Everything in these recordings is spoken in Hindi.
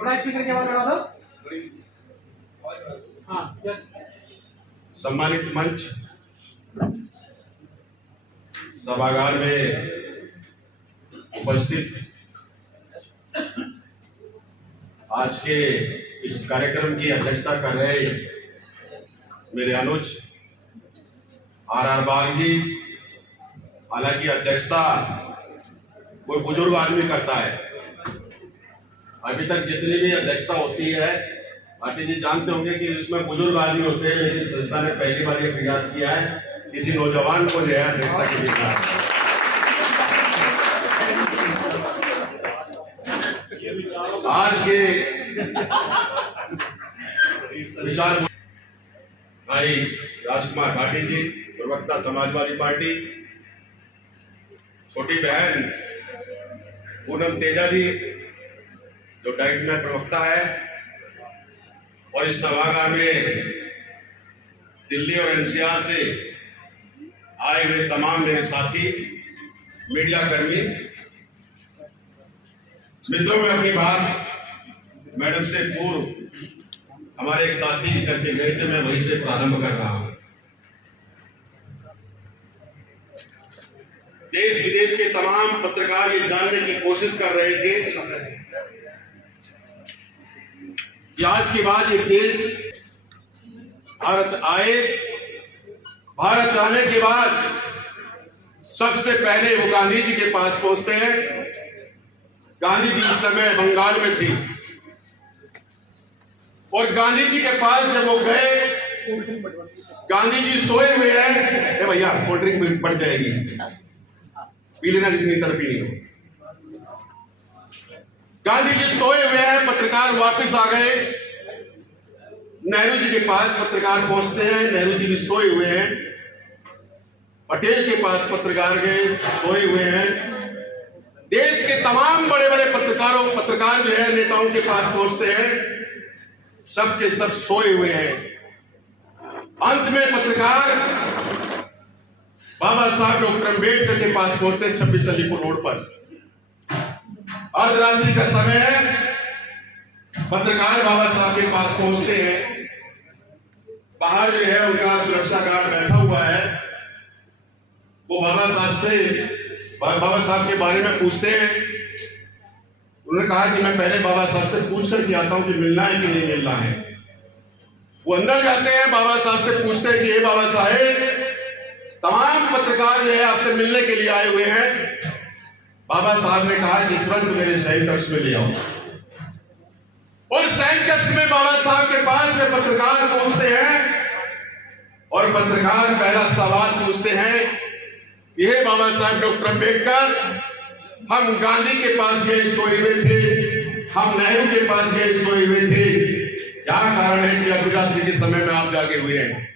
थोड़ा स्पीकर की आवाज बढ़ा दो। हाँ, यस। सम्मानित मंच, सभागार में उपस्थित आज के इस कार्यक्रम की अध्यक्षता कर रहे मेरे अनुज आर बाग जी, हालांकि अध्यक्षता कोई बुजुर्ग आदमी करता है। अभी तक जितनी भी अध्यक्षता होती है, पार्टी जी जानते होंगे कि इसमें बुजुर्ग आदमी होते हैं, लेकिन संस्था ने पहली बार ये प्रयास किया है किसी नौजवान को जो है अध्यक्षता के लिए दिया। आज के विचार भाई राजकुमार भाटी जी, प्रवक्ता समाजवादी पार्टी, छोटी बहन पूनम तेजा जी जो डाइट में प्रवक्ता है, और इस सभागार में दिल्ली और एनसीआर से आए हुए तमाम मेरे साथी मीडिया कर्मी मित्रों, में अपनी बात मैडम से पूर्व हमारे एक साथी करके गए थे, मैं वहीं से प्रारंभ कर रहा हूं। देश विदेश के तमाम पत्रकार ये जानने की कोशिश कर रहे थे कि आज के बाद ये देश भारत आए, भारत आने के बाद सबसे पहले वो गांधी जी के पास पहुंचते हैं। गांधी जी उस समय बंगाल में थी और गांधी जी के पास जब वो गए, गांधी जी सोए हुए हैं। भैया कोल्ड ड्रिंक पड़ जाएगी, पी लेना जितनी तरह पीनी हो। गांधी जी सोए हुए हैं, पत्रकार वापस आ गए। नेहरू जी के पास पत्रकार पहुंचते हैं, नेहरू जी भी सोए हुए हैं। पटेल के पास पत्रकार गए, सोए हुए हैं। देश के तमाम बड़े बड़े पत्रकार जो है नेताओं के पास पहुंचते हैं, सबके सब सोए हुए हैं। अंत में पत्रकार बाबा साहब डॉक्टर अम्बेडकर के पास पहुंचते हैं 26 अलीपुर रोड पर। अर्धरात्रि का समय है, पत्रकार बाबा साहब के पास पहुंचते हैं। बाहर जो है उनका सुरक्षा गार्ड बैठा हुआ है। वो बाबा साहब के बारे में पूछते हैं। उन्होंने कहा कि मैं पहले बाबा साहब से पूछ कर के आता हूं कि मिलना है कि नहीं मिलना है। वो अंदर जाते हैं, बाबा साहब से पूछते हैं कि ये बाबा साहेब, तमाम पत्रकार जो है आपसे मिलने के लिए आए हुए हैं। बाबा साहब ने कहा कि तुरंत मेरे सैनिक कक्ष में ले आओ। और सैनिक कक्ष में बाबा साहब के पास में पत्रकार पहुंचते हैं और पत्रकार पहला सवाल पूछते हैं कि हे बाबा साहब डॉक्टर अम्बेडकर, हम गांधी के पास गए सोए हुए थे, हम नेहरू के पास गए सोए हुए थे, क्या कारण है कि अभी रात्रि के समय में आप जागे हुए हैं?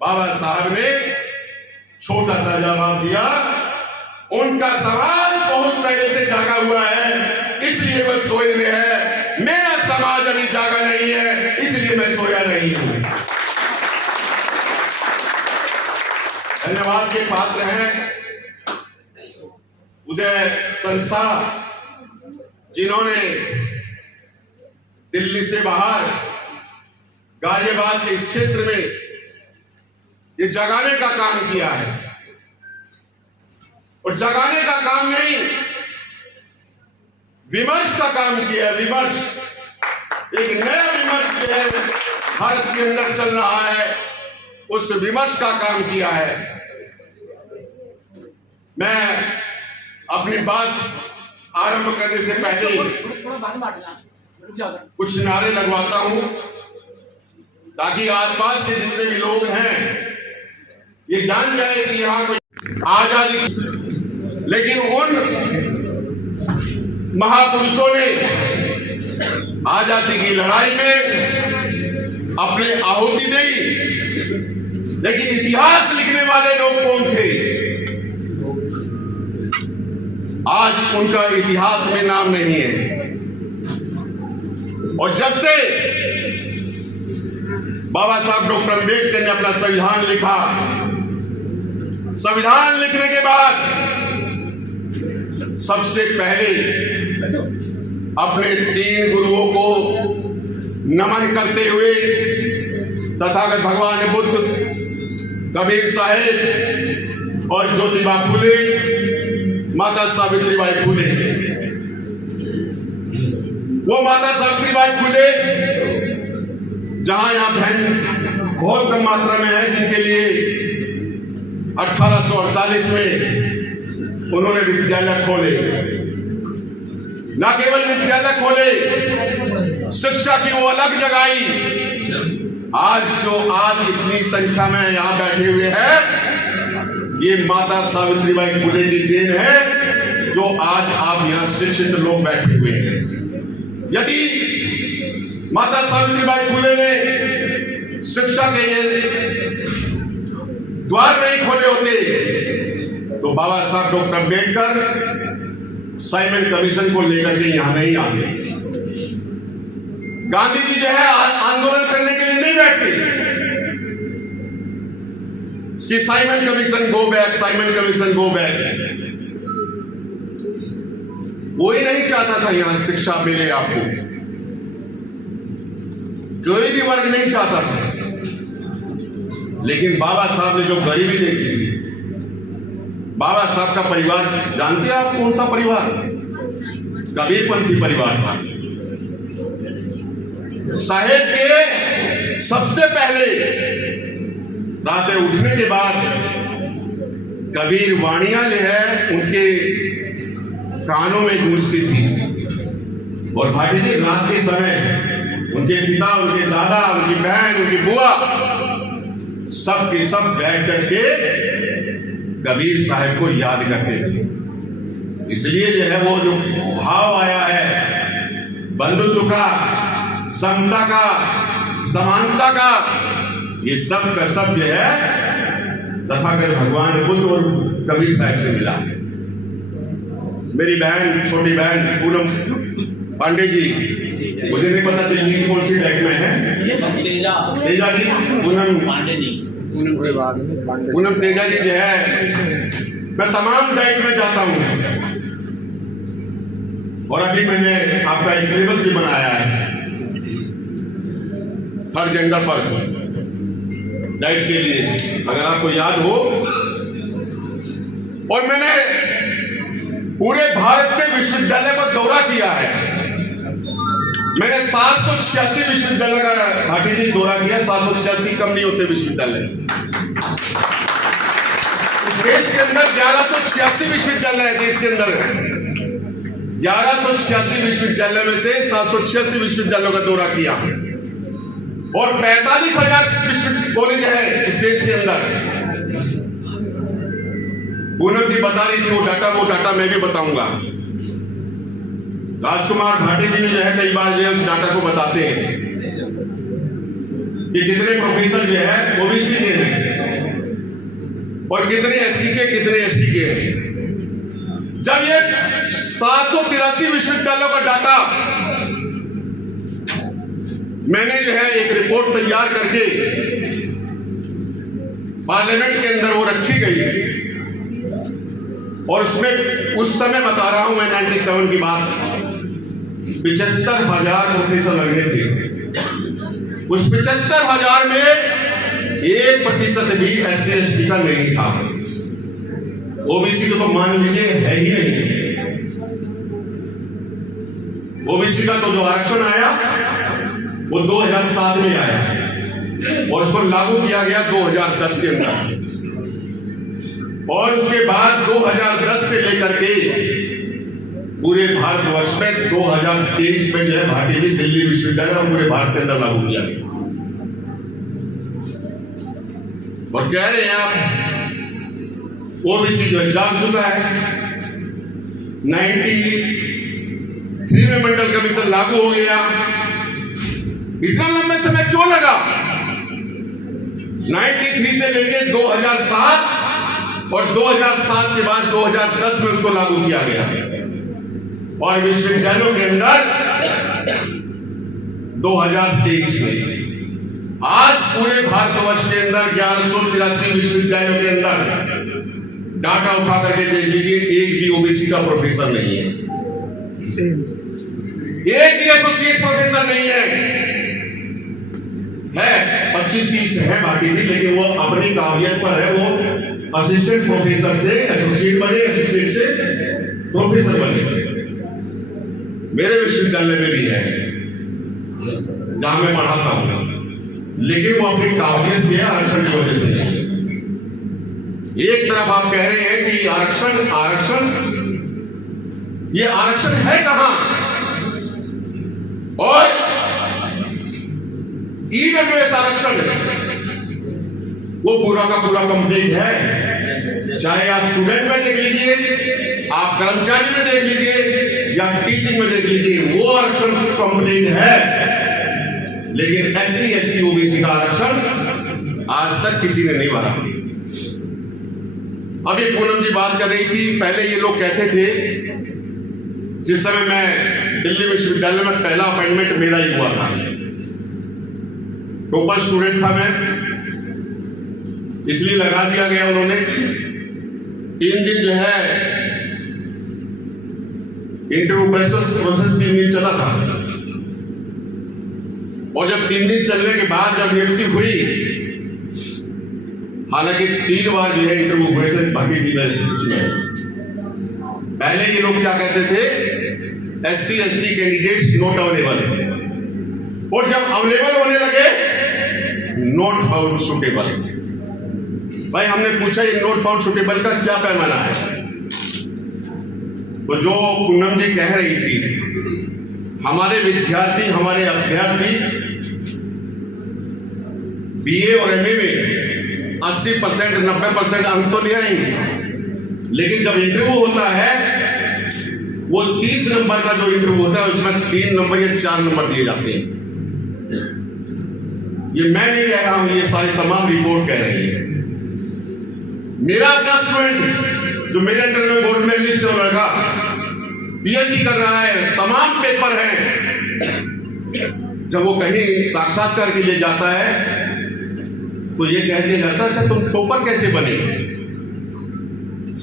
बाबा साहब ने छोटा सा जवाब दिया, उनका समाज बहुत पहले से जागा हुआ है, इसलिए वह सोए हुए है। मेरा समाज अभी जागा नहीं है, इसलिए मैं सोया नहीं हूं। धन्यवाद के पात्र हैं उदय संस्था, जिन्होंने दिल्ली से बाहर गाजियाबाद के इस क्षेत्र में ये जगाने का काम किया है। और जगाने का काम नहीं, विमर्श का काम किया है। विमर्श, एक नया विमर्श जो है भारत के अंदर चल रहा है, उस विमर्श का काम किया है। मैं अपनी बात आरंभ करने से पहले कुछ नारे लगवाता हूं ताकि आसपास के जितने भी लोग हैं ये जान जाए कि यहां कोई आजादी, लेकिन उन महापुरुषों ने आजादी की लड़ाई में अपनी आहुति दी, लेकिन इतिहास लिखने वाले लोग कौन थे? आज उनका इतिहास में नाम नहीं है। और जब से बाबा साहब डॉक्टर अम्बेडकर ने अपना संविधान लिखा, संविधान लिखने के बाद सबसे पहले अपने 3 गुरुओं को नमन करते हुए तथागत भगवान बुद्ध, कबीर साहेब और ज्योतिबा फुले, माता सावित्रीबाई फुले, वो माता सावित्रीबाई फुले जहां यहां बहन बहुत कम मात्रा में है, जिनके लिए 1848 में उन्होंने विद्यालय खोले। न केवल विद्यालय खोले, शिक्षा की वो अलग जगाई। आज इतनी संख्या में यहां बैठे हुए हैं, ये माता सावित्रीबाई फुले की देन है, जो आज आप यहां शिक्षित लोग बैठे हुए हैं। यदि माता सावित्रीबाई फुले ने शिक्षा के ये द्वार नहीं खोले होते तो बाबा साहब डॉक्टर अम्बेडकर साइमन कमीशन को लेकर के यहां नहीं आते। गांधी जी जो है आंदोलन करने के लिए नहीं बैठते कि Simon commission go back, Simon commission go back. वो ही नहीं चाहता था यहां शिक्षा मिले आपको, कोई भी वर्ग नहीं चाहता था। लेकिन बाबा साहब ने जो गरीबी देखी थी, बाबा साहब का परिवार जानते हैं आप कौन था परिवार? कबीरपंथी परिवार था। साहेब के सबसे पहले रात उठने के बाद कबीर वाणियां जो है उनके कानों में गूंजती थी। और भाटी जी रात के समय उनके पिता, उनके दादा, उनकी बहन, उनकी बुआ सब के सब बैठ करके कबीर साहब को याद करते थे। इसलिए जो है वो जो भाव आया है बंधुत्व का, समता का, समानता का, ये सब का सब जो है तथागत भगवान बुद्ध और कबीर साहब से मिला है। मेरी बहन, छोटी बहन पूनम पांडे जी, मुझे नहीं पता दिल्ली की कौन सी डाइट में है, तेजा जी, पूनम पांडे जी, पूनम तेजा जी जो है, मैं तमाम डाइट में जाता हूं और अभी मैंने आपका एक सिलेबस भी बनाया है 3rd जेंडर पर डाइट के लिए, अगर आपको याद हो। और मैंने पूरे भारत के विश्वविद्यालय का दौरा किया है। मैंने 786 विश्वविद्यालय का भाटी जी दौरा किया। 786 कम नहीं होते विश्वविद्यालय। इस देश के अंदर 1186 विश्वविद्यालय है। देश के अंदर 1186 विश्वविद्यालय में से 786 विश्वविद्यालयों का दौरा किया और 45,000 कॉलेज है इस देश के अंदर। पूनम जी बता रही थी वो डाटा मैं भी बताऊंगा। राजकुमार भाटी जी जो है कई बार जो है उस डाटा को बताते हैं कि कितने प्रोफेसर जो है ओबीसी के हैं और कितने एससी के, कितने एसटी के हैं। जब ये 783 विश्वविद्यालयों का डाटा मैंने जो है एक रिपोर्ट तैयार करके पार्लियामेंट के अंदर वो रखी गई है और उसमें उस समय बता रहा हूं मैं 97 की बात, 75,000 प्रोफेसर लगने थे। उस 75,000 में 1% भी SC/ST का नहीं था। ओबीसी को तो मान लीजिए है ही नहीं। ओबीसी का तो जो आरक्षण आया वो 2007 में आया और उसको लागू किया गया 2010 के अंदर। और उसके बाद 2010 से लेकर के पूरे भारतवर्ष में 2023 में जो है भाटी जी दिल्ली विश्वविद्यालय और पूरे भारत के अंदर लागू किया गया। और कह रहे हैं आप ओबीसी जो जान चुका है। 93 में मंडल कमीशन लागू हो गया। इतना लंबे समय क्यों लगा? 93 से लेके 2007 और 2007 के बाद 2010 में उसको लागू किया गया और विश्वविद्यालयों के अंदर 2023 में आज पूरे भारतवर्ष के अंदर 1183 विश्वविद्यालयों के अंदर डाटा उठा करके देख लीजिए, एक भी ओबीसी का प्रोफेसर नहीं है। एक भी एसोसिएट प्रोफेसर नहीं है 25-30 है बाकी थी, लेकिन वो अपनी काबिलियत पर है, वो असिस्टेंट प्रोफेसर से एसोसिएट बने, एसोसिएट से प्रोफेसर बने। मेरे विश्वविद्यालय में भी है जहां मैं पढ़ाता हूं, लेकिन वो अपनी काबिलियत से आरक्षण की वजह से नहीं। एक तरफ आप कह रहे हैं कि आरक्षण आरक्षण, ये आरक्षण है कहां? और ईडब्ल्यूएस आरक्षण वो पूरा का पूरा कंप्लीट है। चाहे आप स्टूडेंट में देख लीजिए, आप कर्मचारी में देख लीजिए, या टीचिंग में देख लीजिए, वो आरक्षण कंप्लीट है। लेकिन एससी एसटी ओबीसी का आरक्षण आज तक किसी ने नहीं भरा। अभी पूनम जी बात कर रही थी, पहले ये लोग कहते थे, जिस समय मैं दिल्ली विश्वविद्यालय में पहला अपॉइंटमेंट मेरा ही हुआ था, टॉपर स्टूडेंट था मैं, इसलिए लगा दिया गया उन्होंने। 3 दिन जो है इंटरव्यू प्रोसेस 3 दिन चला था, और जब 3 दिन चलने के बाद जब नियुक्ति हुई, हालांकि 3 बार जो है इंटरव्यू हुए थे, बाकी की पहले ये लोग क्या कहते थे, SC ST candidates not available, और जब अवेलेबल होने लगे नॉट फाउंड सुटेबल। भाई हमने पूछा ये नॉट फाउंड सुटेबल का क्या पैमाना है? तो जो पूनम जी कह रही थी, हमारे विद्यार्थी, हमारे अभ्यर्थी बीए और एमए में 80% 90% अंक तो ले आएंगे, लेकिन जब इंटरव्यू होता है, वो 30 नंबर का जो इंटरव्यू होता है, उसमें 3 नंबर या 4 नंबर दिए जाते हैं। ये मैं नहीं कह रहा हूं, ये सारी तमाम रिपोर्ट कह रही है। मेरा अपना स्टूडेंट जो मेरे अंडर में बोर्ड में लिस्ट है, लड़का पीएचडी कर रहा है, तमाम पेपर हैं, जब वो कहीं साक्षात्कार के लिए जाता है तो ये कह दिया जाता है, अच्छा तुम टॉपर कैसे बने?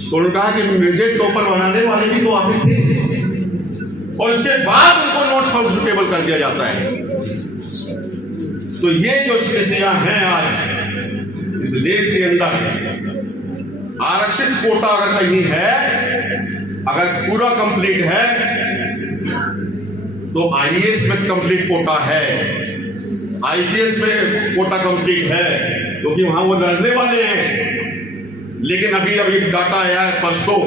तो उन्होंने कहा कि मुझे टॉपर बनाने वाले भी तो आप ही थे, और उसके बाद उनको नॉट फाउंड सुटेबल कर दिया जाता है। तो ये जो स्थितियां हैं आज इस देश के अंदर, आरक्षित कोटा अगर कहीं है, अगर पूरा कंप्लीट है, तो आईएएस में कंप्लीट कोटा है, आईपीएस में कोटा कंप्लीट है, क्योंकि वहां वो लड़ने वाले हैं। लेकिन अभी डाटा आया है परसों,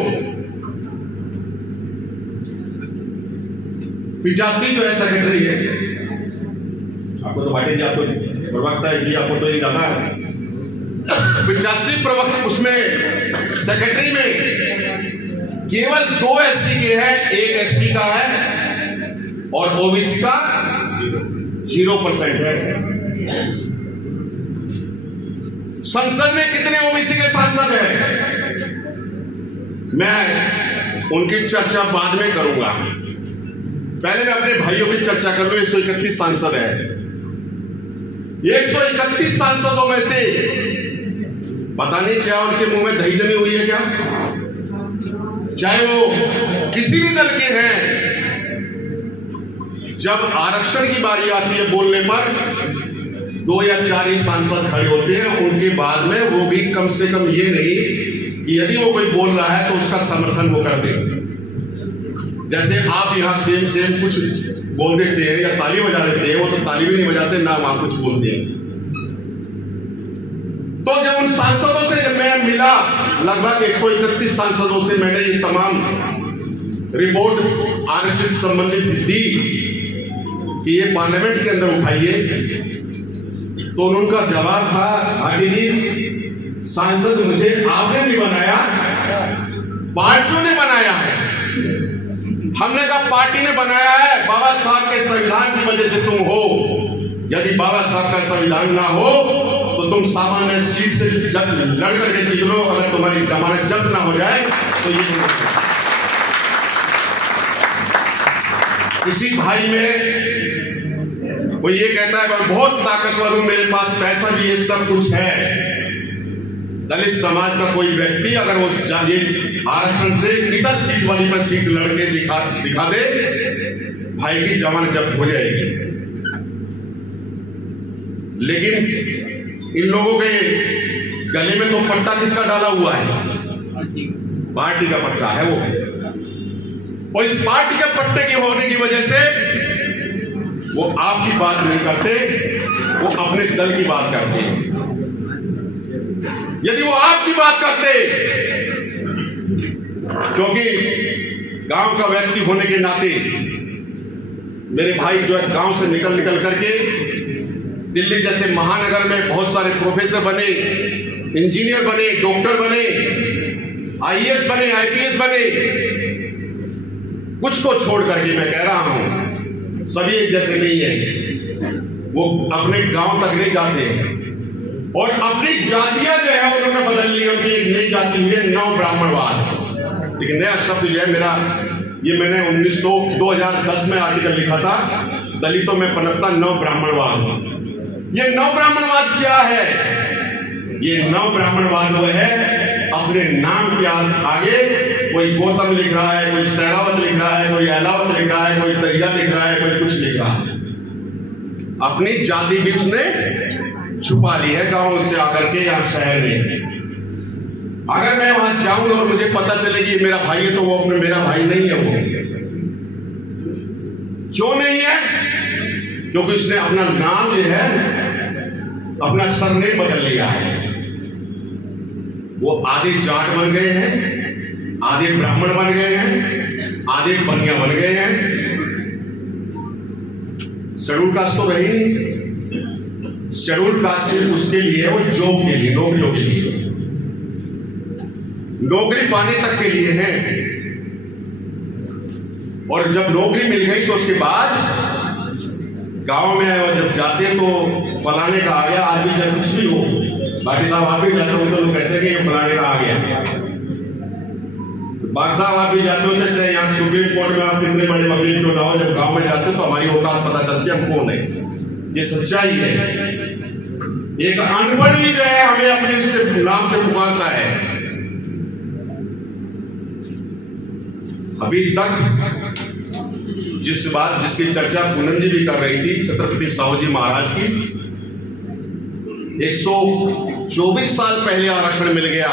85 जो है सेक्रेटरी है, आपको तो बांटे जी, आपको प्रवक्ता है जी, आपको तो ये ज्यादा है, 85 प्रवक्ता, उसमें सेक्रेटरी में केवल 2 एससी के हैं, 1 एसटी का है, और ओबीसी का 0% है। संसद में कितने ओबीसी के सांसद हैं? मैं उनकी चर्चा बाद में करूंगा, पहले मैं अपने भाइयों की चर्चा कर लूं। 131 सांसद है, 131 सांसदों में से पता नहीं क्या उनके मुंह में दही जमी हुई है क्या, चाहे वो किसी भी दल के हैं, जब आरक्षण की बारी आती है बोलने पर 2 या 4 ही सांसद खड़े होते हैं। उनके बाद में वो भी कम से कम ये नहीं कि यदि वो कोई बोल रहा है तो उसका समर्थन वो कर दे। जैसे आप यहाँ सेम कुछ बोल देते हैं या ताली बजा देते हैं, वो तो ताली भी नहीं बजाते ना वहां कुछ बोलते हैं। तो जब उन सांसदों से जब मैं मिला, लगभग 131 सांसदों से मैंने ये तमाम रिपोर्ट आरक्षित संबंधित दी कि ये पार्लियामेंट के अंदर उठाइए, तो उनका जवाब था, भाटी जी सांसद मुझे आपने नहीं बनाया, पार्टियों ने बनाया है। हमने कहा पार्टी ने बनाया है, बाबा साहब के संविधान की वजह से तुम हो। यदि बाबा साहब का संविधान ना हो तो तुम सामान्य सीट से लड़ करके निकलो, अगर तुम्हारी जमानत जब्त ना हो जाए तो ये किसी भाई में वो ये कहता है मैं बहुत ताकतवर हूं, मेरे पास पैसा भी है, सब कुछ है। दलित समाज का कोई व्यक्ति अगर वो आरक्षण से किधर सीट वाली पर सीट लड़के दिखा दे, भाई की जमानत जब्त हो जाएगी। लेकिन इन लोगों के गले में तो पट्टा किसका डाला हुआ है? पार्टी का पट्टा है वो। और इस पार्टी के पट्टे के होने की वजह से वो आपकी बात नहीं करते, वो अपने दल की बात करते हैं। यदि वो आपकी बात करते, क्योंकि गांव का व्यक्ति होने के नाते मेरे भाई जो है गांव से निकल करके दिल्ली जैसे महानगर में बहुत सारे प्रोफेसर बने, इंजीनियर बने, डॉक्टर बने, आईएएस बने, आईपीएस बने। कुछ को छोड़ करके मैं कह रहा हूं सभी एक जैसे नहीं है। वो अपने गांव तक नहीं जाते और अपनी जातियां जो है उन्होंने बदल ली। उनकी एक नई जाति हुई है नव ब्राह्मणवाद। लेकिन नया शब्द जो है मेरा, ये मैंने 2010 में आर्टिकल लिखा था, दलितों में पनपता नव ब्राह्मणवाद। ये नव ब्राह्मणवाद क्या है? ये नव ब्राह्मणवाद वो है अपने नाम के आगे कोई गौतम लिख रहा है, कोई सहरावत लिख रहा है, कोई अहलावत लिख रहा है, कोई दरिया लिख रहा है, कोई कुछ लिख रहा है। अपनी जाति भी उसने छुपा ली है गांव से आकर के या शहर में। अगर मैं वहां जाऊं और मुझे पता चले कि मेरा भाई है तो वो अपने मेरा भाई नहीं है। वो क्यों नहीं है? क्योंकि उसने अपना नाम जो है, अपना सरनेम बदल लिया है। वो आधे जाट बन गए हैं, आधे ब्राह्मण बन गए हैं, आधे बनिया बन गए हैं। शेड्यूल कास्ट तो रही नहीं। शेड्यूल कास्ट सिर्फ उसके लिए, वो जॉब के लिए, नौकरियों के लिए, नौकरी पाने तक के लिए है। और जब नौकरी मिल गई तो उसके बाद गांव में और जब जाते तो फलाने का आ गया। आज भी जब कुछ भी हो, भाटी साहब आप भी जाते हो तो लोग कहते हैं कि ये फलाने का आ गया। बाग साहब आप भी जाते हो, चाहे यहाँ सुप्रीम कोर्ट में आप कितने बड़े वकील क्यों ना हो, जब गांव में जाते हो तो हमारी औकात पता चलती है हम कौन है। ये सच्चाई है। एक अनपढ़ भी जो है हमें अपने उससे नाम से पुकारता है। अभी तक जिसकी चर्चा पूनम जी भी कर रही थी, छत्रपति साहू जी महाराज की, 124 साल पहले आरक्षण मिल गया।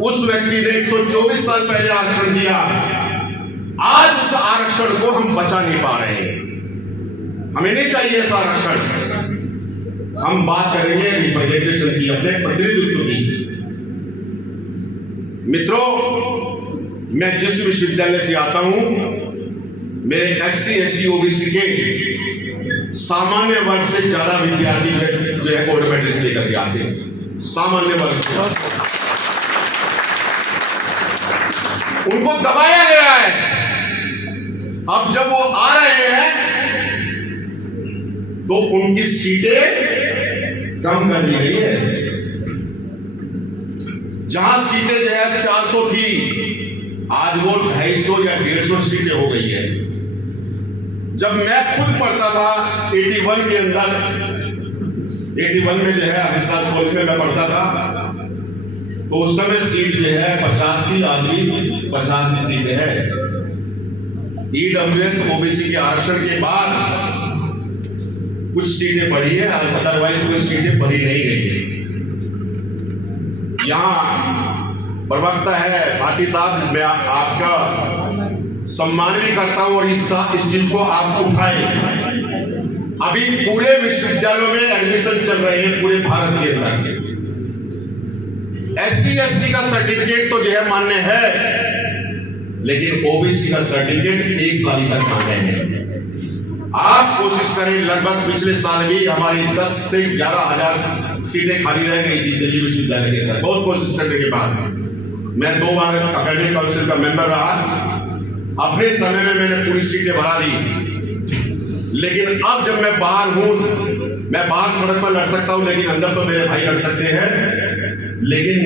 उस व्यक्ति ने 124 साल पहले आरक्षण दिया। आज उस आरक्षण को हम बचा नहीं पा रहे हैं। हमें नहीं चाहिए ऐसा आरक्षण। हम बात करेंगे रिप्रेजेंटेशन की, अपने प्रतिनिधित्व की। मित्रों, मैं जिस विश्वविद्यालय से आता हूं, मेरे SC ST OBC के सामान्य वर्ग से ज्यादा विद्यार्थी जो है कोर्ट मेडल्स लेकर के आते हैं। सामान्य वर्ग से उनको दबाया गया है। अब जब वो आ रहे हैं तो उनकी सीटें कम कर दी गई है। जहां सीटें जो है 400 थी, आज वो 250 या 150 सीटें हो गई है। जब मैं खुद पढ़ता था 81 के अंदर, 81 में जो है हिसार कॉलेज में मैं पढ़ता था, तो उस समय सीट जो है 50 थी, आज भी 50 की सीटें है। EWS OBC के आरक्षण के बाद कुछ सीटें बढ़ी है, अदरवाइज कोई सीटें बढ़ी नहीं गई। यहाँ प्रवक्ता है भाटी साहब, मैं आपका सम्मान भी करता हूं और इस चीज को आप उठाए। अभी पूरे विश्वविद्यालयों में एडमिशन चल रहे हैं पूरे भारत के अंदर। SC ST का सर्टिफिकेट तो जो है मान्य है, लेकिन OBC का सर्टिफिकेट 1 साल तक मान्य है। आप कोशिश करें, लगभग पिछले साल भी हमारी 10 से 11,000 सीटें खाली रह गई थी दिल्ली विश्वविद्यालय के अंदर। बहुत कोशिश करने के बाद मैं 2 बार एकेडमिक काउंसिल का मेंबर रहा। अपने समय में मैंने पूरी सीटें भरा दी। लेकिन अब जब मैं बाहर हूं, मैं बाहर सड़क पर लड़ सकता हूं, लेकिन अंदर तो मेरे भाई लड़ सकते हैं। लेकिन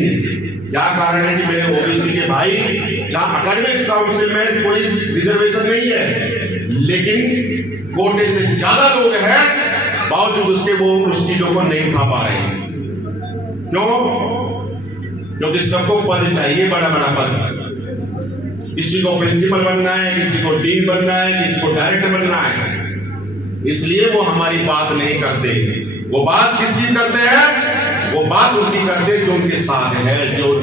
क्या कारण है कि मेरे OBC के भाई, जहां एकेडमिक काउंसिल में कोई रिजर्वेशन नहीं है, लेकिन कोटे से ज्यादा लोग हैं, बावजूद उसके वो उस चीजों को नहीं खा पा रहे हैं। क्यों? क्योंकि सबको पद चाहिए, बड़ा बड़ा पद। किसी को प्रिंसिपल बनना है, किसी को डीन बनना है, किसी को डायरेक्टर बनना है। इसलिए वो हमारी बात नहीं करते। वो बात किसकी करते हैं? वो बात उनकी करते जो उनके साथ है, जो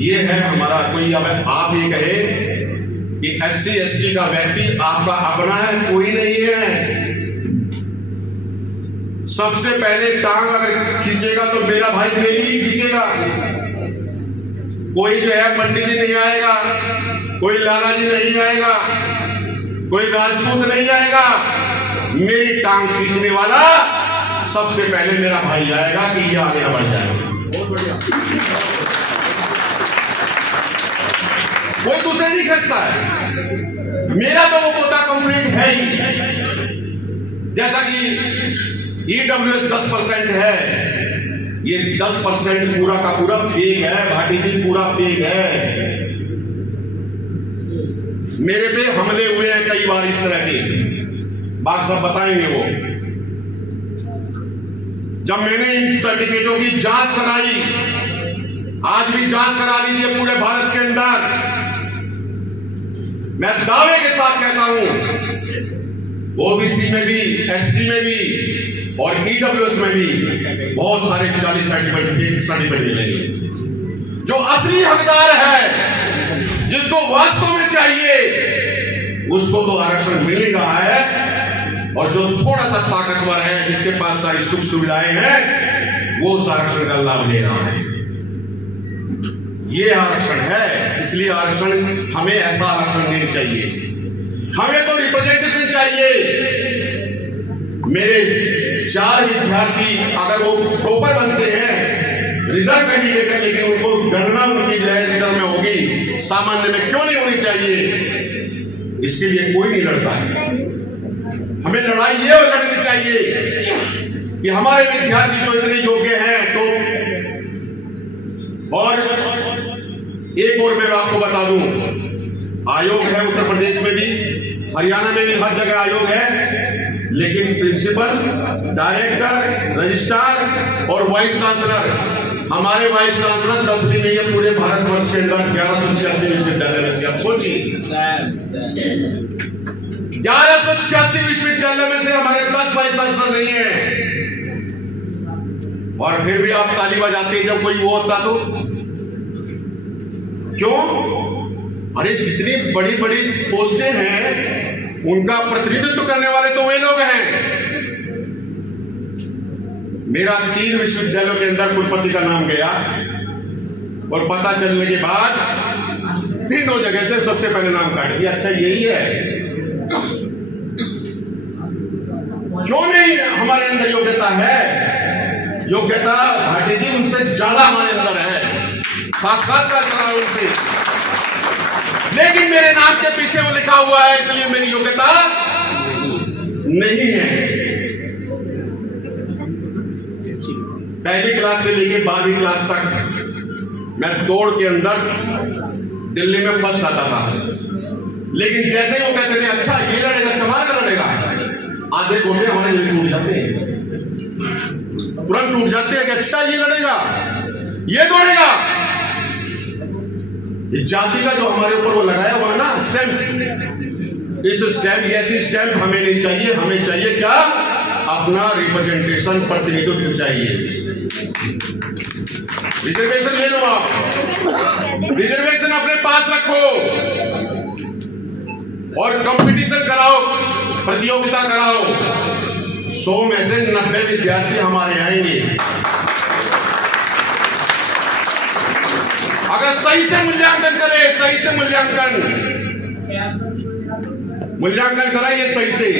ये है हमारा। कोई अब आप ये कहे कि SC ST का व्यक्ति आपका अपना है, कोई नहीं है। सबसे पहले टांग अगर खींचेगा तो मेरा भाई मेरी ही खींचेगा। कोई जो है पंडित जी नहीं आएगा, कोई लाला जी नहीं आएगा, कोई राजपूत नहीं आएगा। मेरी टांग खींचने वाला सबसे पहले मेरा भाई आएगा कि ये आगे बढ़ जाएगा। कोई दूसरे नहीं खींचता है। मेरा तो वो कोटा कंप्लीट है ही। जैसा कि EWS 10% है, ये 10% पूरा का पूरा फेक है। भाटी जी पूरा फेक है। मेरे पे हमले हुए हैं कई बार इस तरह के, बात सब बताएंगे वो। जब मैंने इन सर्टिफिकेटों की जांच कराई, आज भी जांच करा लीजिए पूरे भारत के अंदर, मैं दावे के साथ कहता हूं OBC में भी, SC में भी और EWS में भी बहुत सारे 40 सर्टिफिकेट मिलेंगे। जो असली हकदार है, जिसको वास्तव में चाहिए, उसको तो आरक्षण मिल ही रहा है। और जो थोड़ा सा ताकतवर है, जिसके पास सारी सुख सुविधाएं हैं, वो उस आरक्षण का लाभ ले रहा है। ये आरक्षण है, इसलिए आरक्षण, हमें ऐसा आरक्षण नहीं चाहिए। हमें तो रिप्रेजेंटेशन चाहिए। मेरे 4 विद्यार्थी अगर वो टॉपर बनते हैं, रिजर्व कैंडिडेट है, लेकिन उनको गणना उनकी जो है रिजर्व में होगी, सामान्य में क्यों नहीं होनी चाहिए? इसके लिए कोई नहीं लड़ता है। हमें लड़ाई ये लड़नी चाहिए कि हमारे विद्यार्थी जो इतने योग्य हैं, तो और एक और मैं आपको बता दूं, आयोग है उत्तर प्रदेश में भी, हरियाणा में भी, हर जगह आयोग है। लेकिन प्रिंसिपल, डायरेक्टर, रजिस्ट्रार और वाइस चांसलर, हमारे वाइस चांसलर 10 भी नहीं है पूरे भारतवर्ष के अंदर 1186 विश्वविद्यालय में से। आप सोचिए, 1186 विश्वविद्यालय में से हमारे 10 वाइस चांसलर नहीं है। और फिर भी आप ताली बजाते हैं जब कोई वो होता तो। क्यों? अरे जितनी बड़ी बड़ी पोस्टें हैं, उनका प्रतिनिधित्व करने वाले तो वे लोग हैं। मेरा 3 विश्वविद्यालयों के अंदर कुलपति का नाम गया और पता चलने के बाद तीनों जगह से सबसे पहले नाम काट दिया। अच्छा यही है? क्यों नहीं? हमारे अंदर योग्यता है। योग्यता भाटी जी उनसे ज्यादा हमारे अंदर है, साक्षात्कार करा उनसे, लेकिन मेरे नाम के पीछे वो लिखा हुआ है, इसलिए मेरी योग्यता नहीं है। पहली क्लास से लेकर 12वीं क्लास तक मैं दौड़ के अंदर दिल्ली में फर्स्ट आता था। लेकिन जैसे ही वो कहते थे अच्छा ये लड़ेगा, चमार का लड़ेगा, आधे घोड़े हमारे टूट जाते हैं, तुरंत टूट जाते हैं कि अच्छा ये लड़ेगा, ये दौड़ेगा। इस जाति का जो हमारे ऊपर वो लगाया हुआ ना स्टैम्प, इस स्टैम्प, ऐसी स्टैम्प हमें नहीं चाहिए। हमें चाहिए क्या? अपना रिप्रेजेंटेशन, प्रतिनिधित्व चाहिए। रिजर्वेशन ले लो, आप रिजर्वेशन अपने पास रखो और कंपटीशन कराओ, प्रतियोगिता कराओ। 100 में से 90 विद्यार्थी हमारे आएंगे। अगर सही से मूल्यांकन करे, सही से मूल्यांकन कराइए सही से।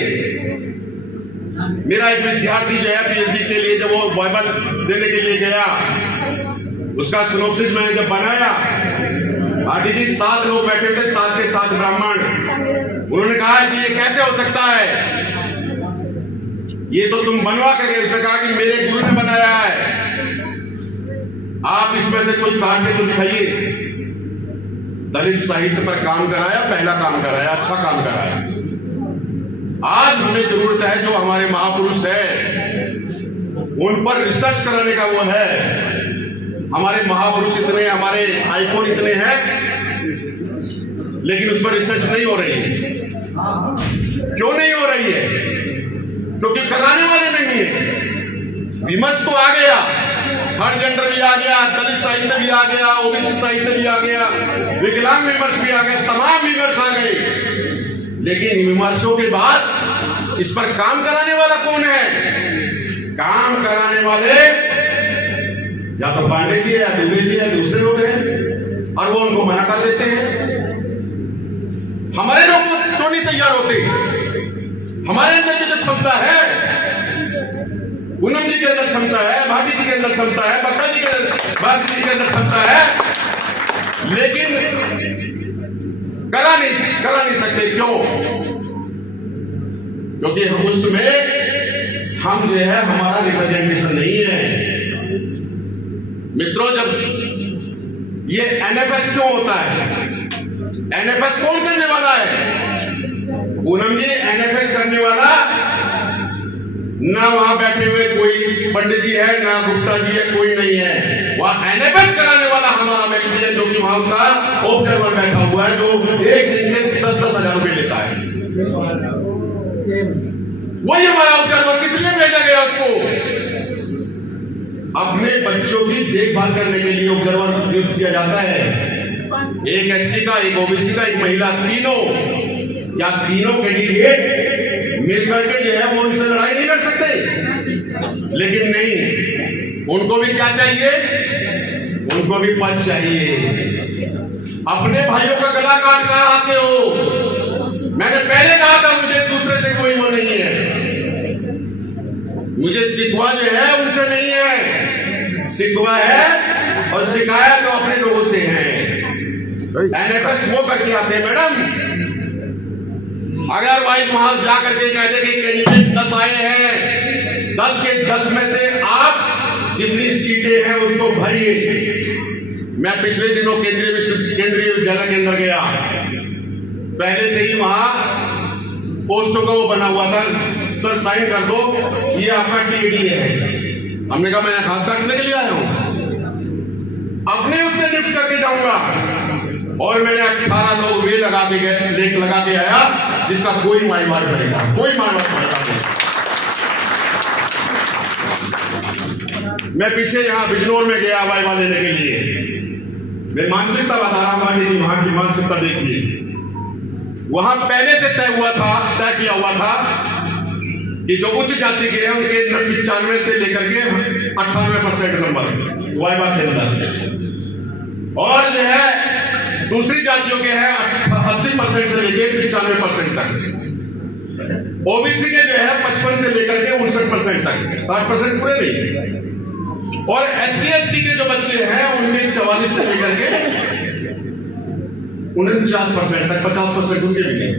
मेरा एक विद्यार्थी जो है PhD के लिए जब वो बाइबल देने के लिए गया, उसका सिनॉप्सिस मैंने जब बनाया, भाटी जी 7 लोग बैठे थे, 7 के 7 ब्राह्मण। उन्होंने कहा कि ये कैसे हो सकता है, ये तो तुम बनवा के गए। उसने कहा कि मेरे गुरु ने बनाया है, आप इसमें से कोई काटने तो दिखाइए। दलित साहित्य पर काम कराया, पहला काम कराया, अच्छा काम कराया। आज हमें जरूरत है, जो हमारे महापुरुष है उन पर रिसर्च कराने का वो है। हमारे महापुरुष इतने, हमारे आइकॉन इतने हैं लेकिन उस पर रिसर्च नहीं हो रही है। क्यों नहीं हो रही है? क्योंकि कराने वाले नहीं है। विमर्श तो आ गया, थर्ड जेंडर भी आ गया, दलित साहित्य भी आ गया, ओबीसी साहित्य भी आ गया, विकलांग विमर्श भी आ गया, तमाम विमर्श आ गए। लेकिन विमर्शों के बाद इस पर काम कराने वाला कौन है? काम कराने वाले या तो पांडे जी है, या दुबे जी है, दूसरे लोग हैं, और वो उनको मना कर देते हैं। हमारे लोग तो नहीं तैयार होते। हमारे अंदर की जो क्षमता है, पूनम जी के अंदर क्षमता है, भाटी जी के अंदर क्षमता है, बक्का जी के भाटी जी के अंदर क्षमता है, लेकिन करा नहीं सकते। क्यों? क्योंकि उसमें हम जो है, हमारा रिप्रेजेंटेशन नहीं है। मित्रों, जब ये एनएफएस क्यों होता है? एनएफएस कौन करने वाला है? पूनम जी, एनएफएस करने वाला ना वहां बैठे हुए कोई पंडित जी है, ना गुप्ता जी है, कोई नहीं है। वहां एनएफएस कराने वाला हमारा व्यक्ति है, जो कि वहां उसका ऑब्जर्वर बैठा हुआ है, जो एक दिन के 10-10 हजार रुपए लेता है। वही हमारा ऑब्जर्वर। किस लिए भेजा गया उसको? अपने बच्चों की देखभाल करने के लिए ऑब्जर्वर नियुक्त किया जाता है। एक एससी का, एक ओबीसी का, एक महिला, तीनों कैंडिडेट मिलकर के जो है वो उनसे लड़ाई नहीं कर सकते। लेकिन नहीं, उनको भी क्या चाहिए? उनको भी पद चाहिए। अपने भाइयों का गला काट कर आते हो। मैंने पहले कहा था, मुझे दूसरे से कोई वो नहीं है। मुझे शिकवा जो है उनसे नहीं है, शिकवा है और शिकायत तो अपने लोगों से है। एनएफएस वो करके आते हैं मैडम। अगर वाइस वहां जाकर के कहते कि कैंडिडेट 10 आए हैं, 10 के 10 में से आप जितनी सीटें हैं उसको भरिए। मैं पिछले दिनों केंद्रीय विद्यालय के अंदर गया, पहले से ही वहां पोस्टों का वो बना हुआ था, सर साइन कर दो, ये आपका टीएडी है। हमने कहा मैं घास काटने के लिए आया हूं, अपने उससे नियुक्त करके जाऊंगा। और मैंने 18 लोग वे लगा के आया, जिसका कोई मायवाद करेगा, कोई मायवाद करेगा। मैं पीछे यहाँ बिजनौर में गया वाइवा लेने के लिए। मैं मानसिकता बता रहा हूँ, वहां की मानसिकता देखिए। वहां पहले से तय किया हुआ था कि जो उच्च जाति के हैं उनके 95 से लेकर के 98% नंबर वाइवा के अंदर, और जो है दूसरी जातियों के हैं 80% से लेकर 95% तक। ओबीसी के जो है 55 से लेकर के 59% तक, 60% पूरे नहीं। और SC/ST के जो बच्चे हैं उनमें 44 से लेकर के 49% तक, 50% उनके भी नहीं।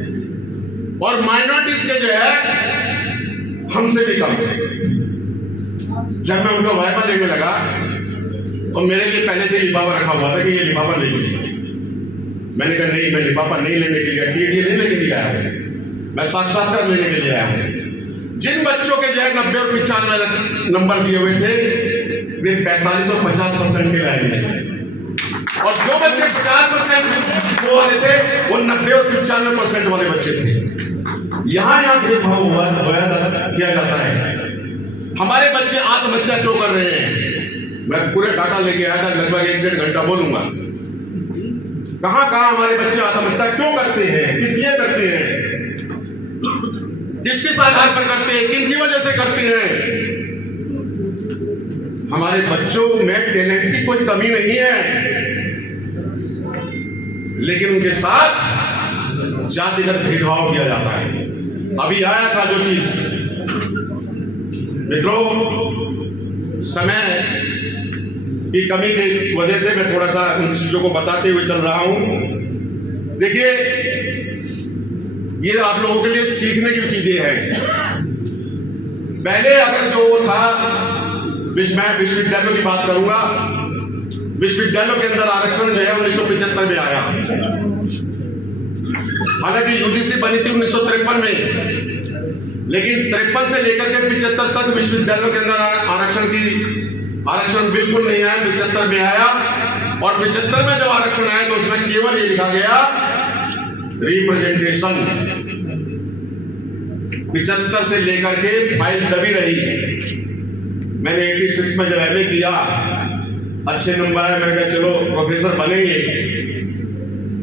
और माइनॉरिटीज के जो है हमसे भी कम। जब मैं उनका वाइवा लेने लगा तो मेरे लिए पहले से लिफाफा रखा हुआ था कि ये लिफाफा लेंगे। मैंने कहा नहीं, मैं लिफाफा नहीं लेने के लिए, टीडी नहीं लेने के लिए आया हूं, मैं साक्षात्कार लेने के लिए आया हूं। जिन बच्चों के जो है 90 और 95 नंबर दिए हुए थे, वे 45 और 50% के लाइन में, और जो बच्चे 50% वो वाले थे वो 90 और 95% वाले बच्चे थे। यहाँ भेदभाव किया जाता है। हमारे बच्चे आत्महत्या क्यों कर रहे हैं? मैं पूरे डाटा लेके आया था, लगभग 1-1.5 घंटा बोलूंगा। कहां हमारे बच्चे आत्महत्या क्यों करते हैं, किस लिए करते हैं, किस आधार पर करते हैं, किन की वजह से करते हैं? हमारे बच्चों में टैलेंट की कोई कमी नहीं है, लेकिन उनके साथ जातिगत भेदभाव किया जाता है। अभी आया था जो चीज, मित्रों, समय की कमी की वजह से मैं थोड़ा सा उन चीजों को बताते हुए चल रहा हूं। देखिए, ये आप लोगों के लिए सीखने की चीजें हैं। पहले अगर जो वो था, मैं विश्वविद्यालयों की बात करूंगा, विश्वविद्यालयों के अंदर आरक्षण जो है 1975 में आया। हालांकि यूजीसी बनी थी 1953 में, लेकिन 53 से लेकर के 75 तक विश्वविद्यालयों के अंदर आरक्षण बिल्कुल नहीं आया। 75 में आया, और 75 में जब आरक्षण आया तो उसमें केवल ये लिखा गया रिप्रेजेंटेशन 75 से लेकर के फाइल दबी रही। मैंने 86 में जब एमए किया, अच्छे नंबर आए, मैंने कहा चलो प्रोफेसर बनेंगे,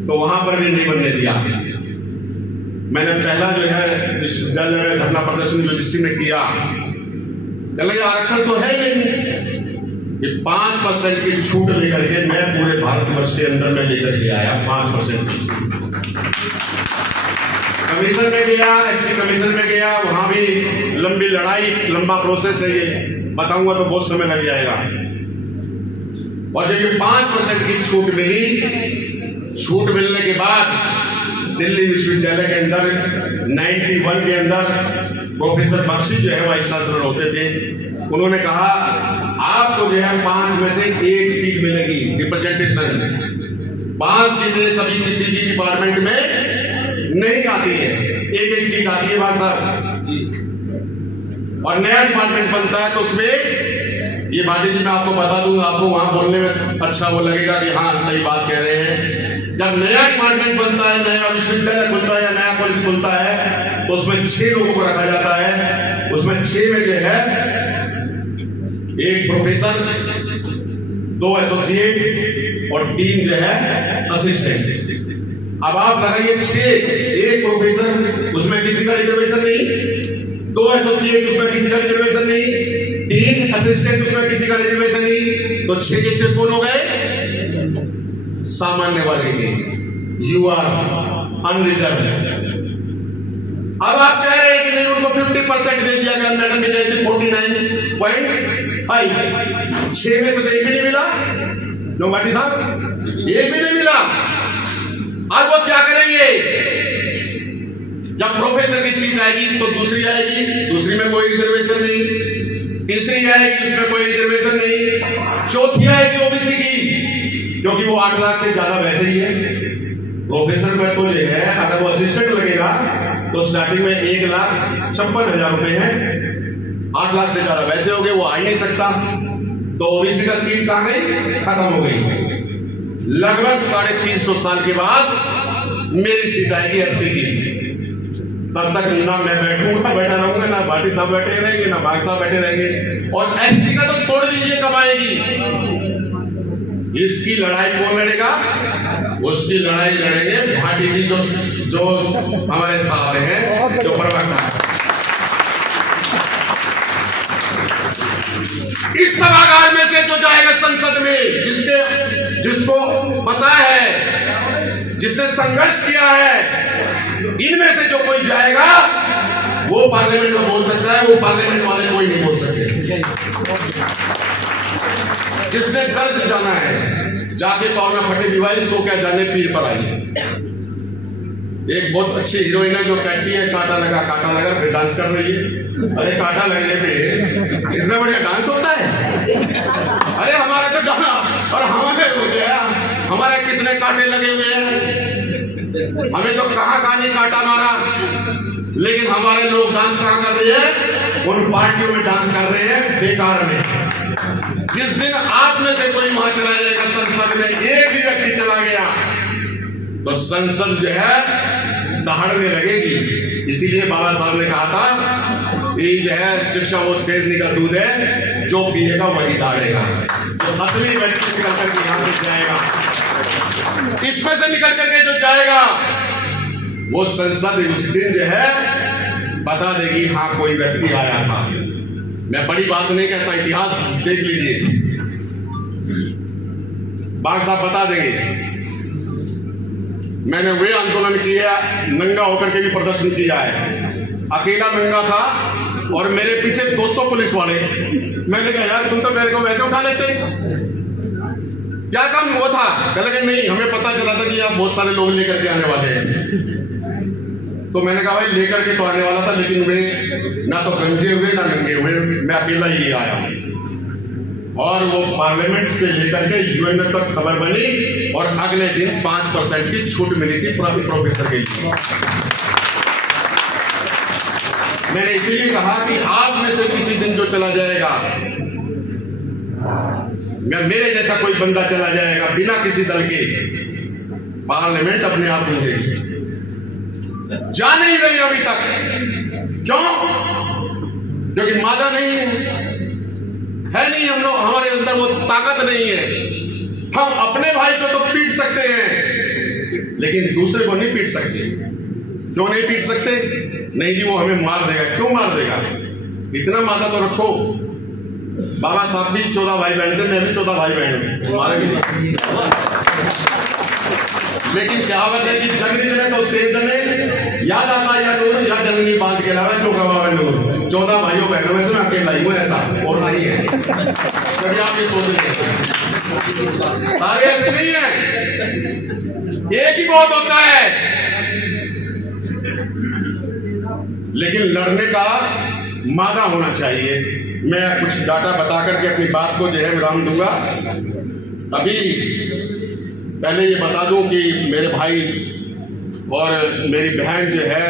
तो वहां पर भी नहीं बनने दिया। मैंने पहला जो है विश्वविद्यालय में धरना प्रदर्शन यूजीसी में किया, लगे आरक्षण तो है नहीं, ये 5% की छूट लेकर के मैं पूरे भारतवर्ष के अंदर में लेकर के आया 5% की छूट। कमीशन में गया, एससी कमीशन में गया, वहां भी लंबी लड़ाई, लंबा प्रोसेस है, ये बताऊंगा तो बहुत समय लग जाएगा। और जब ये 5% की छूट मिली, छूट मिलने के बाद दिल्ली विश्वविद्यालय के अंदर 91 के अंदर प्रोफेसर बख्शी जो है वाइस चांसलर होते थे, उन्होंने कहा आपको जो है 5 में से 1 सीट मिलेगी रिप्रेजेंटेशन। 5 सीटें कभी किसी भी डिपार्टमेंट में नहीं आती है, 1-1 सीट आती है बात साहब। और नया डिपार्टमेंट बनता है तो उसमें ये भाटी जी मैं आपको बता दूंगा, आपको वहां बोलने में अच्छा वो लगेगा कि हाँ सही बात कह रहे हैं। जब नया डिपार्टमेंट बनता है, नया विश्वविद्यालय खुलता है या नया कॉलेज खुलता है, तो उसमें 6 लोगों को रखा जाता है। उसमें 6 में जो है 1 प्रोफेसर, 2 एसोसिएट और 3 जो है असिस्टेंट। अब आप लगाइए 6, 1 प्रोफेसर उसमें किसी का रिजर्वेशन नहीं, 2 एसोसिएट उसमें किसी का रिजर्वेशन नहीं, 3 असिस्टेंट उसमें किसी का रिजर्वेशन नहीं, तो 6 के 6 कौन हो गए? सामान्य वर्ग के, यू आर अनरिजर्व। अब आप कह रहे हैं कि नहीं उनको 50% दे दिया गया, मैडम की जयंती 49.5, 6 में से तो 1 भी नहीं मिला, नो भाटी साहब 1 भी नहीं मिला। अब वो क्या करेंगे? जब प्रोफेसर की सीट आएगी तो दूसरी आएगी, दूसरी में कोई रिजर्वेशन नहीं, तीसरी आएगी उसमें कोई रिजर्वेशन नहीं, चौथी आएगी ओबीसी की, क्योंकि वो 8 लाख से ज्यादा वैसे ही है। प्रोफेसर में तो ये है, अगर वो असिस्टेंट लगेगा तो स्टार्टिंग में 1,56,000 रुपए है, 8 लाख से ज्यादा वैसे हो गए, वो आ ही नहीं सकता। तो ओबीसी का सीट कहां गई? खत्म हो गई। लगभग 350 साल के बाद मेरी सीट आएगी एससी की। तब तक ना मैं बैठूंगा, बैठा रहूंगा, ना भाटी साहब बैठे रहेंगे, ना बाग साहब बैठे रहेंगे। और एसटी का तो छोड़ दीजिए, कमाएगी। इसकी लड़ाई कौन लड़ेगा? उसकी लड़ाई लड़ेंगे भाटी जी, जो हमारे साथ हैं, जो प्रवक्ता है। इस सभागार में से जो जाएगा संसद में, जिसको पता है, जिसने संघर्ष किया है, इनमें से जो कोई जाएगा वो पार्लियामेंट में बोल सकता है, वो पार्लियामेंट वाले कोई नहीं बोल सकते। जिसने दर्द जाना है, जाके पावना फटे दिवाली, सो क्या जाने पीर पर आई। एक बहुत अच्छी हीरोइन है जो कहती है कांटा लगा फिर डांस कर रही है। अरे कांटा लगने पे इतना बढ़िया डांस होता है? अरे हमारा तो गाना, और हमारे हो गया, हमारे कितने कांटे लगे हुए हैं, हमें तो कहाँ नहीं कांटा मारा, लेकिन हमारे लोग डांस कहाँ कर रहे हैं? उन पार्टियों में डांस कर रहे हैं बेकार में। जिस दिन आप में से कोई वहां चला जाएगा, संसद में एक भी व्यक्ति चला गया, तो संसद जो है दहाड़ने लगेगी। इसीलिए बाबा साहब ने कहा था ये जो है शिक्षा वो शेरनी का दूध है, जो पिएगा वही दहाड़ेगा। तो असली व्यक्ति निकल करके यहां से जाएगा, इसमें से निकल करके जो जाएगा वो संसद उस दिन जो है बता देगी हाँ कोई व्यक्ति आया था। मैं बड़ी बात नहीं कहता, इतिहास देख लीजिए, बाग साहब बता देंगे। मैंने वे आंदोलन किया, नंगा होकर के भी प्रदर्शन किया है, अकेला नंगा था और मेरे पीछे 200 पुलिस वाले। मैंने कहा यार तुम तो मेरे को वैसे उठा लेते, क्या काम हुआ था? कहने नहीं, हमें पता चला था कि आप बहुत सारे लोग लेकर के आने वाले हैं। तो मैंने कहा भाई लेकर के तो आने वाला था, लेकिन वे ना तो गंजे हुए ना नंगे हुए, मैं अकेला ही आया हूं। और वो पार्लियामेंट से लेकर के यूएन तक खबर बनी और अगले दिन 5% की छूट मिली थी प्रोफेसर के लिए। मैंने इसलिए कहा कि आप में से किसी दिन जो चला जाएगा, मेरे जैसा कोई बंदा चला जाएगा बिना किसी दल के, पार्लियामेंट अपने आप मिलेगी। जा नहीं रही अभी तक। क्यों? क्योंकि मादा नहीं है नहीं, हम लोग, हमारे अंदर वो ताकत नहीं है। हम अपने भाई को तो पीट सकते हैं लेकिन दूसरे को नहीं पीट सकते। क्यों नहीं पीट सकते? नहीं जी, वो हमें मार देगा। क्यों मार देगा? इतना मादा तो रखो। बाबा साहब भी 14 भाई बहन थे, मैं भी 14 भाई बहन हूं, तुम्हारे भी। लेकिन कहावत है कि जंगली जने तो शेर जने, याद आता या नूर या जंगली बाज के अलावा जो गवावे नूर। 14 भाइयों बहनों में से मैं अकेला ही हूं, ऐसा और नहीं है। कभी आप ये सोच रहे सारे ऐसे नहीं है, एक ही बहुत होता है। लेकिन लड़ने का मादा होना चाहिए। मैं कुछ डाटा बता करके अपनी बात को जो है विराम दूंगा। अभी पहले ये बता दूं कि मेरे भाई और मेरी बहन जो है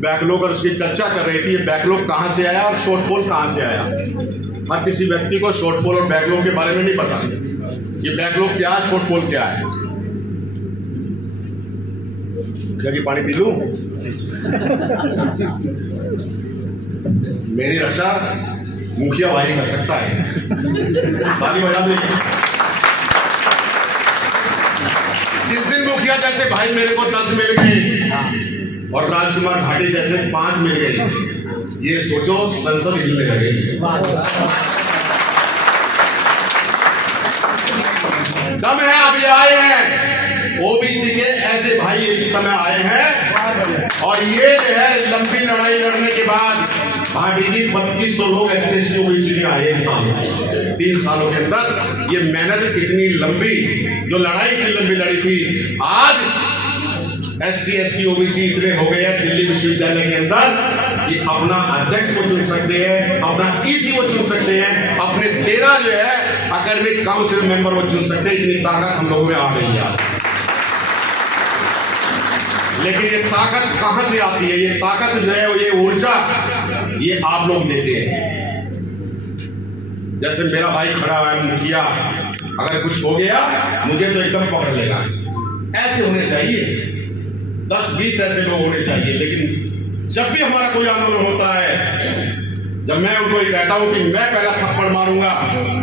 बैकलॉग और उसकी चर्चा कर रही थी। ये बैकलॉग कहाँ से आया और शॉर्टफॉल कहाँ से आया। हर किसी व्यक्ति को शॉर्टफॉल और बैकलॉग के बारे में नहीं पता। ये बैकलॉग क्या है, शॉर्टफॉल क्या है। क्या जी पानी पी लूं? मेरी रक्षा मुखिया भाई कर सकता है। ताली बजा दो। जिस दिन मुखिया जैसे भाई मेरे को 10 मिल गए और राजकुमार घाटी जैसे 5 मिल गए, ये सोचो संसद हिलने लगेगी। दम है। अभी आए हैं ओबीसी के ऐसे भाई इस समय आए हैं और ये जो है लंबी लड़ाई लड़ने के बाद पार्टी की 3200 लोग SC ओबीसी में आए इस साल। 3 सालों के अंदर ये मेहनत कितनी लंबी, जो लड़ाई इतनी लंबी लड़ी थी। आज SC ST ओबीसी इतने हो गए हैं दिल्ली विश्वविद्यालय के अंदर कि अपना अध्यक्ष को चुन सकते हैं, अपना EC को चुन सकते हैं, अपने 13 जो है एकेडमिक काउंसिल मेंबर को चुन सकते हैं। इतनी ताकत हम लोगों में आ गई है। लेकिन ये ताकत कहां से आती है? ये ताकत जो है, ये ऊर्जा, ये आप लोग देते हैं। जैसे मेरा भाई खड़ा है मुखिया, अगर कुछ हो गया मुझे तो एकदम पकड़ लेगा। ऐसे होने चाहिए, 10-20 ऐसे लोग होने चाहिए। लेकिन जब भी हमारा कोई आंदोलन होता है, जब मैं उनको ये कहता हूं कि मैं पहला थप्पड़ मारूंगा,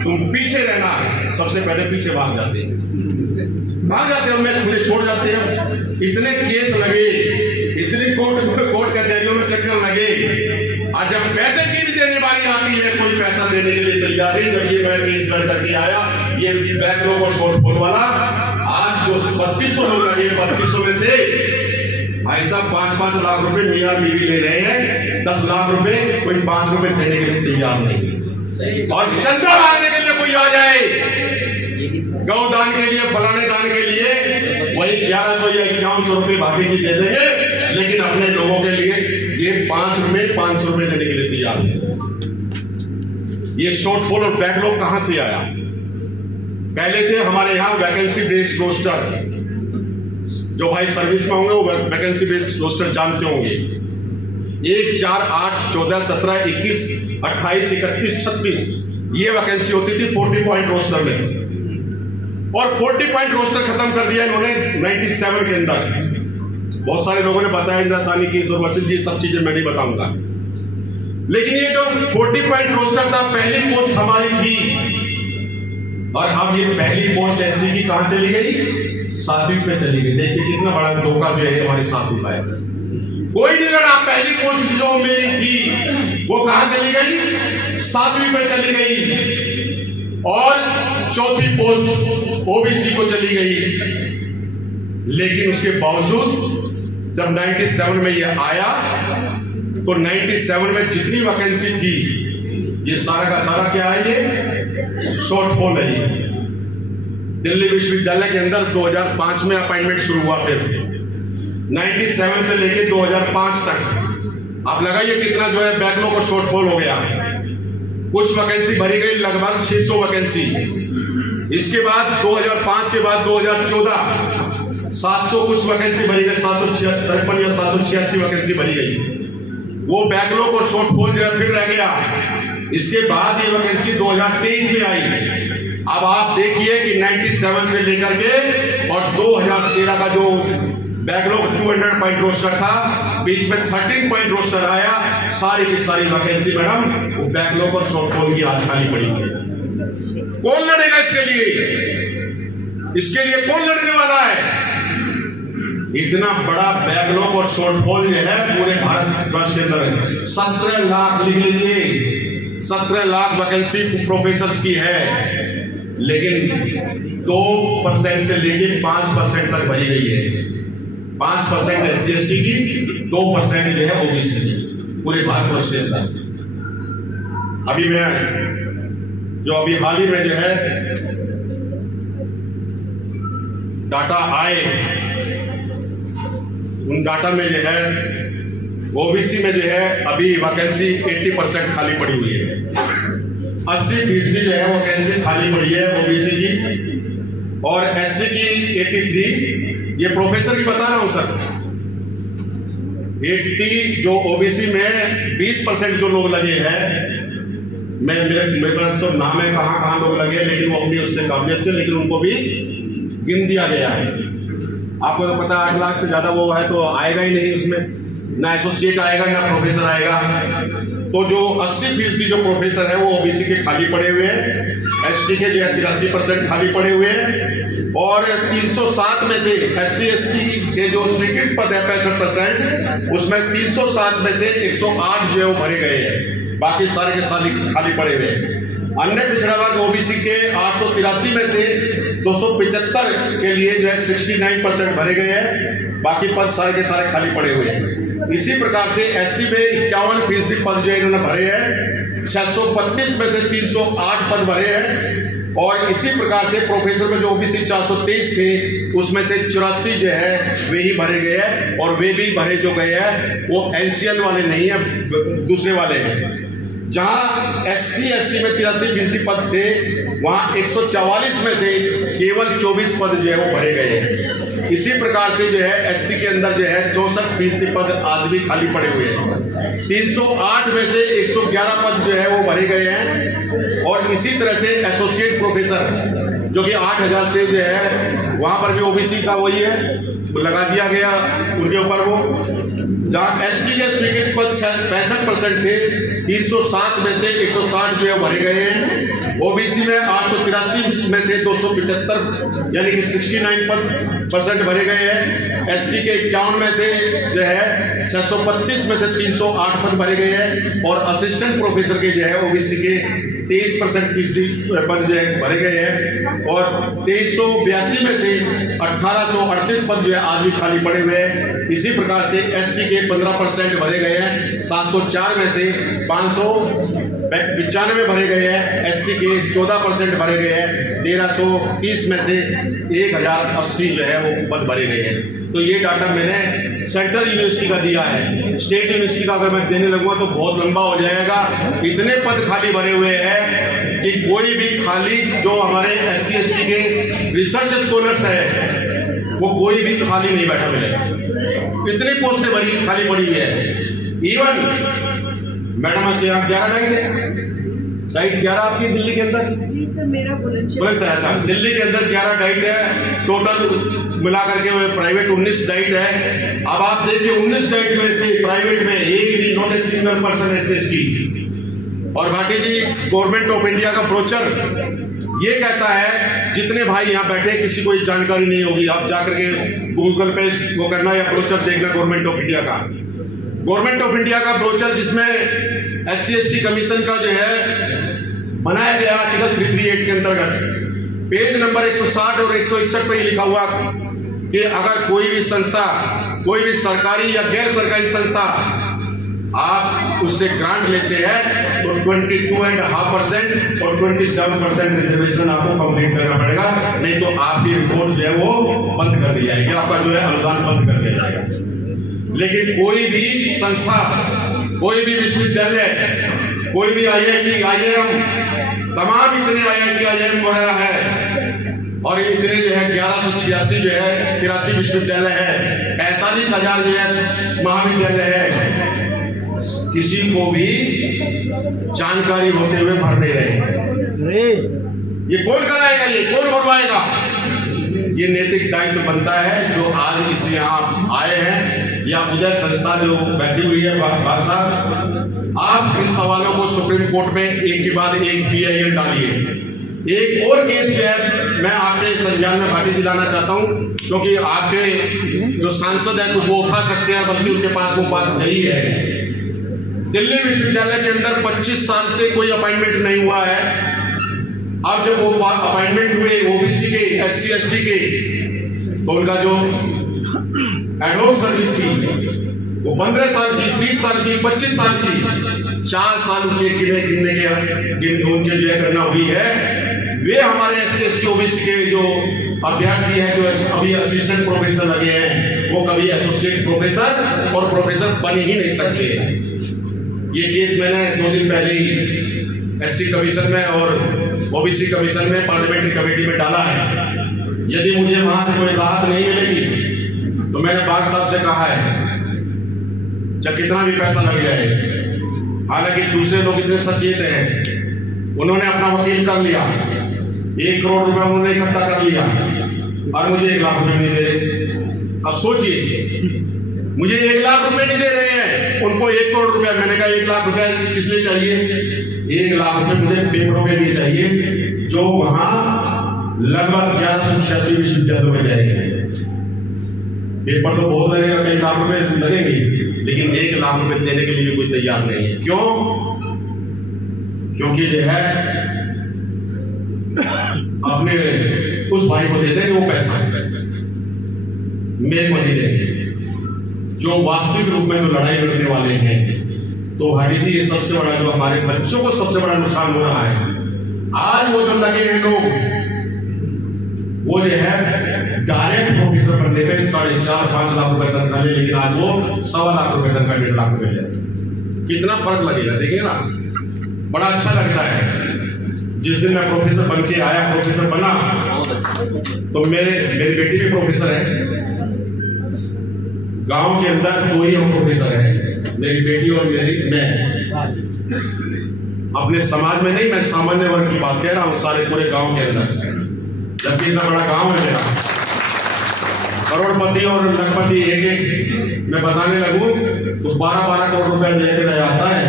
तुम पीछे रहना, सबसे पहले पीछे भाग जाते हैं, मुझे छोड़ जाते हैं। इतने केस लगे, इतनी कोर्ट कचहरियों में चक्कर लगे, और जब पैसे की भी देने वाली आती है, कोई पैसा देने के लिए तैयार नहीं। जब ये मैं केस लड़ करके आया, ये बैकलॉग और शॉर्टफॉल वाला, आज जो 3200 लोग लगे, 3200 में से भाई साहब 5-5 लाख रुपए मियां बीवी ले रहे हैं। 10 लाख रुपए कोई 5 रुपए देने के लिए तैयार नहीं। और चंदा मारने के लिए कोई आ जाए, गौदान के लिए, फलाने दान के लिए, वही 1100 या 5100 रुपए भाभी जी दे देंगे। लेकिन अपने लोगों के लिए ये 5 रुपए 500 रुपए देने के लिए तैयार है। ये शॉर्टफॉल और बैकलॉग कहां से आया? पहले थे हमारे यहां वैकेंसी बेस्ड रोस्टर। जो भाई सर्विस में होंगे वो वैकेंसी बेस्ड रोस्टर जानते होंगे। 1, 4, 8, 14, 17, 21, 28, 31, 36 ये वैकेंसी होती थी 40 पॉइंट रोस्टर में। और 40 पॉइंट रोस्टर खत्म कर दिया इन्होंने 97 के अंदर। बहुत सारे लोगों ने बताया, इंदिरा साहनी की यूनिवर्सिटी, ये सब चीजें मैं नहीं बताऊंगा। लेकिन ये जो 40 पॉइंट रोस्टर था, पहली पोस्ट हमारी थी। और अब ये पहली पोस्ट SC की कहां चली गई? 7वीं पे चली गई। देखिए कितना बड़ा धोखा जो है हमारे साथ हुआ है। कोई नहीं लड़ा। पहली पोस्ट जो मेरी थी वो कहां चली गई? 7वीं पे चली गई। और चौथी पोस्ट ओबीसी को चली गई। लेकिन उसके बावजूद जब 97 में ये आया तो 97 में जितनी वैकेंसी थी, ये सारा का सारा क्या है? ये शॉर्टफॉल है। दिल्ली विश्वविद्यालय के अंदर 2005 में अपॉइंटमेंट शुरू हुआ। फिर 97 से लेके 2005 तक आप लगाइए कितना जो है बैकलॉग और शॉर्टफॉल हो गया। कुछ वैकेंसी भरी गई, लगभग 600 वैकेंसी। इसके बाद 2005 के बाद 2014 700 कुछ वैकेंसी भरी गई, 753 या 786 वैकेंसी भरी गई। वो बैकलॉग और शॉर्टफॉल जो है फिर रह गया। इसके बाद ये वैकेंसी 2023 में आई। अब आप देखिए कि 97 से लेकर के और 2013 का जो बैकलॉग 200 पॉइंट रोस्टर था, बीच में 13 पॉइंट रोस्टर आया, सारी की सारी वैकेंसी मैडम वो बैकलॉग और शॉर्टफॉल की आज खाली पड़ी है। कौन लड़ेगा इसके लिए? इसके लिए कौन लड़ने वाला है? इतना बड़ा बैकलॉग और शॉर्टफॉल जो है पूरे भारतवर्ष के अंदर 17 लाख लिख लीजिए, 17 लाख वैकेंसी प्रोफेसर्स की है, लेकिन 2% से लेके 5% तक भरी गई है। 5% SC ST की, 2% जो है OBC की, पूरे भारतवर्ष के अंदर। अभी मैं जो अभी हाल ही में जो है डाटा आए, उन डाटा में जो है OBC में जो है अभी वैकेंसी 80% खाली पड़ी हुई है। 80% जो है वैकेंसी खाली पड़ी है OBC की, और SC की 83। ये प्रोफेसर की बता रहा हूं सर। 80 जो OBC में 20% जो लोग लगे हैं, मेरे पास तो नाम है कहाँ लोग लगे, लेकिन वो अपनी उससे काबिलियत से, लेकिन उनको भी गिन दिया गया है। आपको तो पता 8 लाख से ज्यादा वो है तो आएगा ही नहीं उसमें, ना एसोसिएट आएगा ना प्रोफेसर आएगा। तो जो 80% जो प्रोफेसर है वो OBC के खाली पड़े हुए हैं, ST के जो है 83% खाली पड़े हुए हैं, और 307 में से SC ST के जो स्वीकृत पद है 65%, उसमें 307 में से 108 जो है वो भरे गए हैं, बाकी सारे के सारे खाली पड़े हुए हैं। अन्य पिछड़ा वर्ग OBC के 883 में से 275 के लिए जो है 69% भरे गए हैं, बाकी पद सारे के सारे खाली पड़े हुए हैं। इसी प्रकार से SC में 51% पद जो इन्होंने भरे हैं, 632 में से 308 पद भरे हैं, और इसी प्रकार से प्रोफेसर में जो OBC 423 थे उसमें से 84 जो है वे ही भरे गए हैं, और वे भी भरे जो गए हैं वो NCL वाले नहीं है, दूसरे वाले हैं। जहां SC ST में 83% पद थे, वहां 144 में से केवल 24 पद जो है वो भरे गए हैं। इसी प्रकार से जो है SC के अंदर जो है 64% पद आज भी खाली पड़े हुए हैं। 308 में से 111 पद जो है वो भरे गए हैं, और इसी तरह से एसोसिएट प्रोफेसर जो कि 8000 से जो है वहां पर भी OBC का वही है, तो लगा दिया गया उनके ऊपर वो। जहां ST के स्वीकृत पद 65% थे, 307 में से 160 जो है भरे गए हैं। OBC में 883 में से 275 यानी कि 69% भरे गए हैं। SC के 51 में से जो है 632 में से 308 पद भरे गए हैं, और असिस्टेंट प्रोफेसर के जो है OBC के 23% पद जो है भरे गए हैं, और 2382 में से 1838 पद जो है आज भी खाली पड़े हुए हैं। इसी प्रकार से ST के 15% भरे गए हैं, 704 में से 595 भरे गए हैं। SC के 14% भरे गए हैं, 1330 में से 1080 जो है वो पद भरे गए हैं। तो ये डाटा मैंने सेंट्रल यूनिवर्सिटी का दिया है। स्टेट यूनिवर्सिटी का अगर मैं देने लगूंगा तो बहुत लंबा हो जाएगा। इतने पद खाली भरे हुए हैं कि कोई भी खाली जो हमारे SC ST के रिसर्च स्कॉलर्स है वो कोई भी खाली नहीं बैठा मिलेगा। इतनी पोस्टें भरी खाली पड़ी हुई है। इवन मैडम 11 डाइट है, डाइट 11 आपकी दिल्ली के अंदर? सर मेरा बुलंदशहर। अच्छा, दिल्ली के अंदर 11 डाइट है, टोटल मिला करके प्राइवेट 19 डाइट है। अब आप देखिए 19 डाइट में से प्राइवेट में एक भी not a single person SC ST। और भाटी जी, गवर्नमेंट ऑफ इंडिया का ब्रोचर ये कहता है, जितने भाई यहाँ बैठे किसी को जानकारी नहीं होगी, आप जाकर के गूगल पे वो करना या ब्रोचर देखना गवर्नमेंट ऑफ इंडिया का। गवर्नमेंट ऑफ इंडिया का ब्रोचर जिसमें SC ST कमीशन का जो है बनाया गया आर्टिकल 338 के अंतर्गत पेज नंबर 160 और 161 पे लिखा हुआ कि अगर कोई भी संस्था, कोई भी सरकारी या गैर सरकारी संस्था आप उससे ग्रांट लेते हैं तो 22.5% और 27% रिजर्वेशन आपको कंप्लीट करना पड़ेगा, नहीं तो आपकी रिपोर्ट जो है वो बंद कर दी जाएगी, आपका जो है अनुदान बंद कर दिया जाएगा। लेकिन कोई भी संस्था, कोई भी विश्वविद्यालय, कोई भी IIT IIM, तमाम इतने IIT IIM वगैरह है, और इतने जो है 1186 जो है 83 विश्वविद्यालय है, 45,000 जो है महाविद्यालय है, किसी को भी जानकारी होते हुए भर नहीं रहे। ये कौन कराएगा? ये कौन भरवाएगा? ये नैतिक दायित्व बनता है जो आज इस यहाँ आए हैं या उदय संस्था जो बैठी हुई है भाग साहब, आप इन सवालों को सुप्रीम कोर्ट में एक के बाद एक PIL डालिए। एक और केस जो है मैं आपके संज्ञान में भाटी दिलाना चाहता हूँ, क्योंकि आपके जो सांसद हैं कुछ वो उठा सकते हैं, बल्कि उनके पास वो बात नहीं है। दिल्ली विश्वविद्यालय के अंदर 25 साल से कोई अपॉइंटमेंट नहीं हुआ है। अब जब वो अपॉइंटमेंट हुए OBC के, SC ST के, तो उनका जो एडहोक सर्विस थी वो 15 साल की, 20 साल की, 25 साल की, 4 साल के गिनने के उनके जो है करना हुई है। वे हमारे SC ST OBC के जो अभ्यर्थी हैं जो अभी असिस्टेंट प्रोफेसर लगे हैं, वो कभी एसोसिएट प्रोफेसर और प्रोफेसर बन ही नहीं सकते। ये केस मैंने 2 दिन पहले ही SC कमीशन में और OBC कमीशन में पार्लियामेंट्री कमेटी में डाला है। यदि मुझे वहां से कोई राहत नहीं मिलेगी तो मैंने बाग साहब से कहा है चाहे कितना भी पैसा लग जाए, हालांकि दूसरे लोग इतने सचेत हैं, उन्होंने अपना वकील कर लिया, 1 करोड़ रुपया उन्होंने इकट्ठा कर लिया और मुझे 1 लाख रुपए नहीं दे रहे। अब सोचिए, मुझे 1 लाख रुपए नहीं दे रहे हैं, उनको 1 करोड़ रुपया। मैंने कहा 1 लाख रुपया किस लिए चाहिए? 1 लाख रुपए मुझे पेपरों के लिए चाहिए, जो वहां लगभग 1186 विश्वविद्यालयों में जाएंगे। पेपर तो बहुत लगेगा, कई लाख रुपए लगेंगे, लेकिन 1 लाख रुपए देने के लिए भी कोई तैयार नहीं है। क्यों? क्योंकि जो है अपने उस भाई को दे देंगे वो पैसा, मेरे को नहीं देंगे। जो वास्तविक रूप में जो लड़ाई लड़ने वाले हैं, तो भाटी जी ये सबसे बड़ा जो हमारे बच्चों को सबसे बड़ा नुकसान हो रहा है। आज वो जो लगे हैं लोग, वो जो है डायरेक्ट प्रोफेसर बनने पे 4.5-5 लाख रुपए तनख्वाह ले, लेकिन आज वो 1.25 लाख रुपए तनख्वाह, 1.5 लाख रुपए ले। कितना फर्क लगेगा, देखिए ना। बड़ा अच्छा लगता है। जिस दिन मैं प्रोफेसर बन के आया, प्रोफेसर बना, तो मेरी बेटी भी प्रोफेसर है। गांव के अंदर 2 ही हम प्रोफेसर हैं, मेरी बेटी और मैं। अपने समाज में नहीं, मैं सामान्य वर्ग की बात कह रहा हूँ, सारे पूरे गांव के अंदर। जबकि इतना बड़ा गांव है मेरा, करोड़पति और लखपति एक मैं बताने लगूं तो 12-12 करोड़ रुपए लेकर आता है,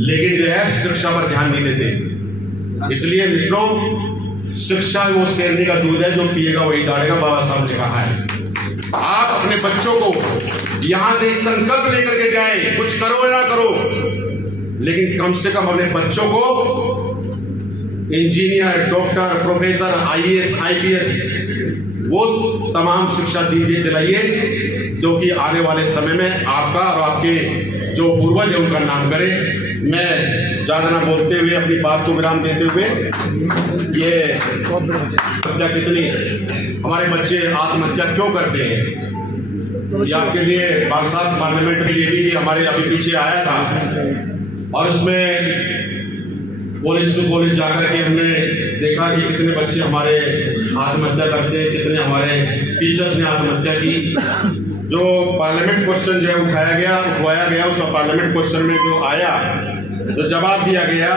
लेकिन जो है शिक्षा पर ध्यान नहीं देते। इसलिए मित्रों, शिक्षा वो शेरनी का दूध है, जो पिएगा वही दाड़ेगा, बाबा साहब ने कहा है। आप अपने बच्चों को यहां से एक संकल्प लेकर के जाए, कुछ करो या ना करो, लेकिन कम से कम अपने बच्चों को engineer, doctor, professor, IAS IPS वो तमाम शिक्षा दीजिए, दिलाइए, जो कि आने वाले समय में आपका और आपके जो पूर्वज है उनका नाम करे। मैं ज्यादा ना बोलते हुए अपनी बात को विराम देते हुए, ये हत्या कितनी, हमारे बच्चे आत्महत्या क्यों करते हैं, ये आपके लिए बाग साहब पार्लियामेंट के लिए भी हमारे अभी पीछे आया था, और उसमें कॉलेज टू कॉलेज जाकर के हमने देखा कि कितने बच्चे हमारे आत्महत्या करते हैं, कितने हमारे टीचर्स ने आत्महत्या की। जो पार्लियामेंट क्वेश्चन जो है उठाया गया उस पार्लियामेंट क्वेश्चन में जो आया, जो जवाब दिया गया,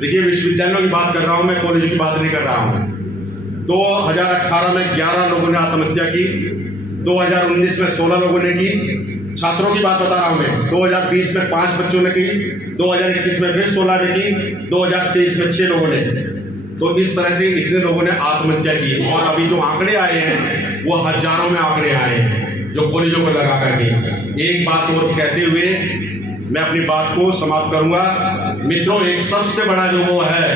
देखिए विश्वविद्यालयों की बात कर रहा हूँ मैं, कॉलेज की बात नहीं कर रहा हूँ। 2018 में 11 लोगों ने आत्महत्या की, 2019 में 16 लोगों ने की। छात्रों की बात बता रहा हूं मैं, 2020 में 5 बच्चों ने की, 2021 में फिर 16 ने की, 2023 में 6 लोगों ने। तो इस तरह से इतने लोगों ने आत्महत्या की, और अभी जो आंकड़े आए हैं वो हजारों में आंकड़े आए हैं जो कॉलेजों को लगा करके। एक बात और कहते हुए मैं अपनी बात को समाप्त करूंगा। मित्रों, एक सबसे बड़ा जो वो है,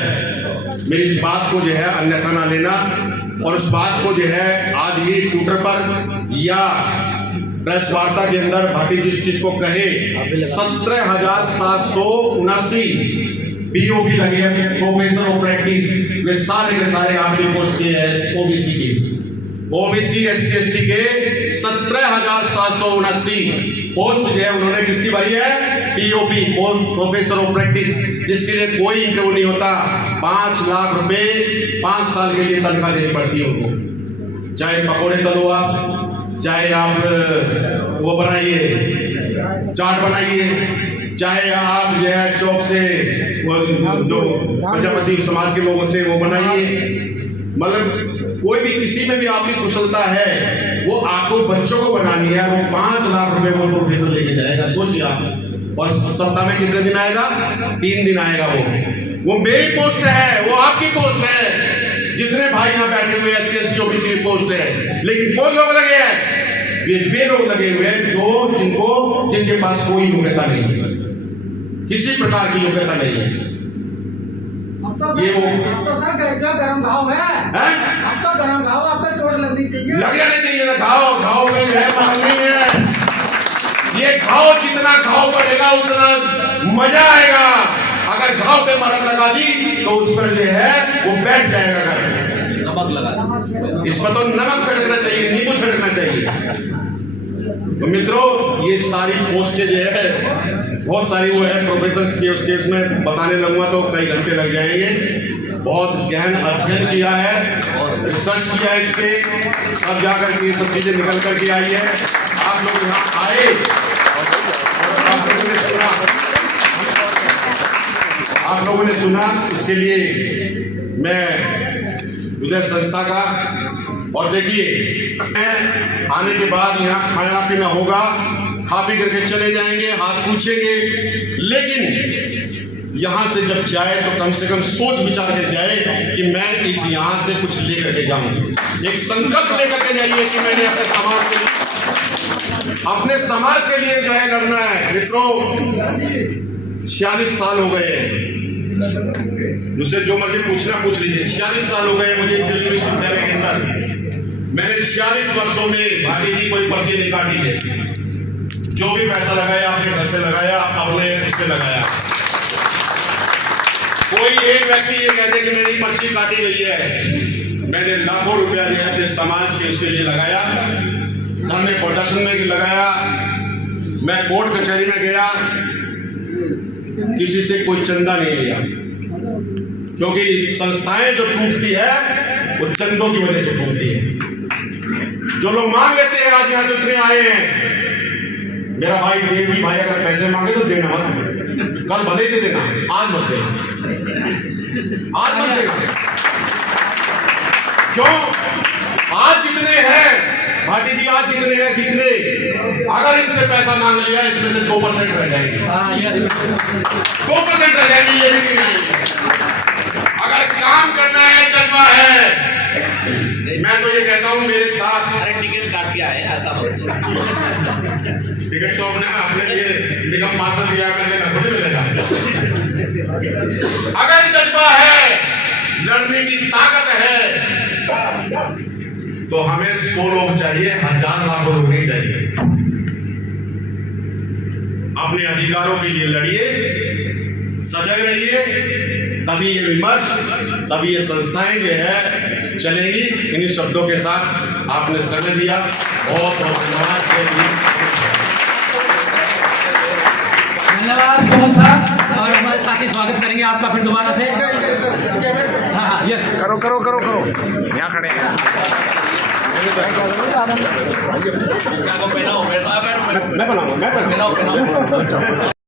मेरी इस बात को जो है अन्यथा ना लेना, और उस बात को जो है आज ही ट्विटर पर या प्रेस वार्ता के अंदर भाटी जी इस चीज को कहे। 17,779 POP लगे हैं, प्रोफेसर ऑफ प्रैक्टिस, वे सारे के सारे आपके पोस्ट के हैं OBC के, OBC SC ST के 17,779 पोस्ट जो है उन्होंने किसकी भरी है? POP, प्रोफेसर ऑफ प्रैक्टिस, जिसके लिए कोई इंटरव्यू नहीं होता। 5 लाख रुपए 5 साल के लिए तनख्वाह देनी पड़ती है उनको। चाहे पकौड़े तलो आप, चाहे आप वो बनाइए, चाट बनाइए, चाहे आप जो है चौक से वो जो प्रजापति समाज के लोग होते हैं वो बनाइए, मतलब कोई भी किसी में भी आपकी कुशलता है, वो आपको बच्चों को बनानी है, वो 5 लाख रुपए वो प्रोफेसर लेके जाएगा। सोचिए आप, और सप्ताह में कितने दिन आएगा? 3 दिन आएगा। वो मेरी पोस्ट है, वो आपकी पोस्ट है। जितने भाई यहाँ बैठे हुए SC ST OBC की पोस्ट है, लेकिन कौन लोग लगे हैं? ये वे लोग लगे हुए हैं जो जिनके पास कोई योग्यता नहीं है, किसी प्रकार की योग्यता नहीं है। ये वो तो सर गरम घाव है, अब तो गरम घाव, अब तो चोट लगनी चाहिए, लग जाने चाहिए ना। घाव में है, मांग नहीं है। ये घाव जितना घाव बढ़ेगा उतना मजा आएगा। अगर घाव पे मरहम लगा दी तो उस पर जो है वो बैठ जाएगा। नमक लगा, इस पर तो नमक छिड़कना चाहिए, नींबू छिड़कना चाहिए। तो मित्रों, ये सारी पोस्टें जो है बहुत सारी वो है प्रोफेसर के, उसके उसमें बताने लगूंगा तो कई घंटे लग जाएंगे। बहुत गहन अध्ययन किया है, रिसर्च किया है इसके, अब जाकर के ये सब चीजें निकल करके आई है। आप लोग यहाँ आए और आप लोगों ने सुना, इसके लिए मैं उदय संस्था का, और देखिए आने के बाद यहाँ खाना पीना होगा, खा पी करके चले जाएंगे, हाथ पूछेंगे, लेकिन यहाँ से जब जाए तो कम से कम सोच विचार के जाए कि मैं इस यहाँ से कुछ लेकर के जाऊँ। एक संकल्प लेकर के जाइए कि मैंने अपने समाज के लिए जो है लड़ना है। मित्रों, 46 साल हो गए हैं, मुझसे जो मर्जी पूछना पूछ लीजिए। 46 साल हो गए मुझे दिल्ली विश्वविद्यालय के अंदर। मैंने 46 वर्षों में भाटी जी कोई पर्ची नहीं काटी है। जो भी पैसा लगाया अपने घर से लगाया, अपने उससे लगाया। कोई एक व्यक्ति ये कहते कि मेरी पर्ची काटी गई है। मैंने लाखों रुपया जो है अपने समाज के उसके लिए लगाया, धरने प्रोडक्शन में लगाया, मैं कोर्ट कचहरी में गया, किसी से कोई चंदा नहीं लिया, क्योंकि संस्थाएं जो टूटती है वो चंदों की वजह से टूटती है। जो लोग मांग लेते हैं, आज यहाँ जितने आए हैं, मेरा भाई देवी भाई अगर पैसे मांगे तो देना मत, कल भले ही दे देना, आज मत देना, आज मत देना। क्यों? आज जितने हैं भाटी जी, आज जितने हैं, कितने अगर इनसे पैसा मांग लिया, इसमें से 2% रह जाएंगे, 2% रह जाएंगे, ये भी नहीं आएंगे। अगर काम करना है, जज्बा है, मैं तो ये कहता हूँ मेरे साथ। अरे टिकट काट के आए, ऐसा टिकट तो अपने लिए निगम पात्र दिया करके ना थोड़ी मिलेगा। अगर जज्बा है, लड़ने की ताकत है, तो हमें 100 लोग चाहिए, 1000 लाखों लोग नहीं चाहिए। अपने अधिकारों के लिए लड़िए, सजग रहिए, तभी ये विमर्श, तभी ये संस्थाएं जो है चलेंगी। इन्हीं शब्दों के साथ आपने समय दिया, बहुत बहुत धन्यवाद बहुत साहब। और हमारे साथी स्वागत करेंगे आपका फिर दोबारा से। हाँ, यस, करो करो करो करो, यहाँ खड़े हैं। मैं बनाऊंगा, मैं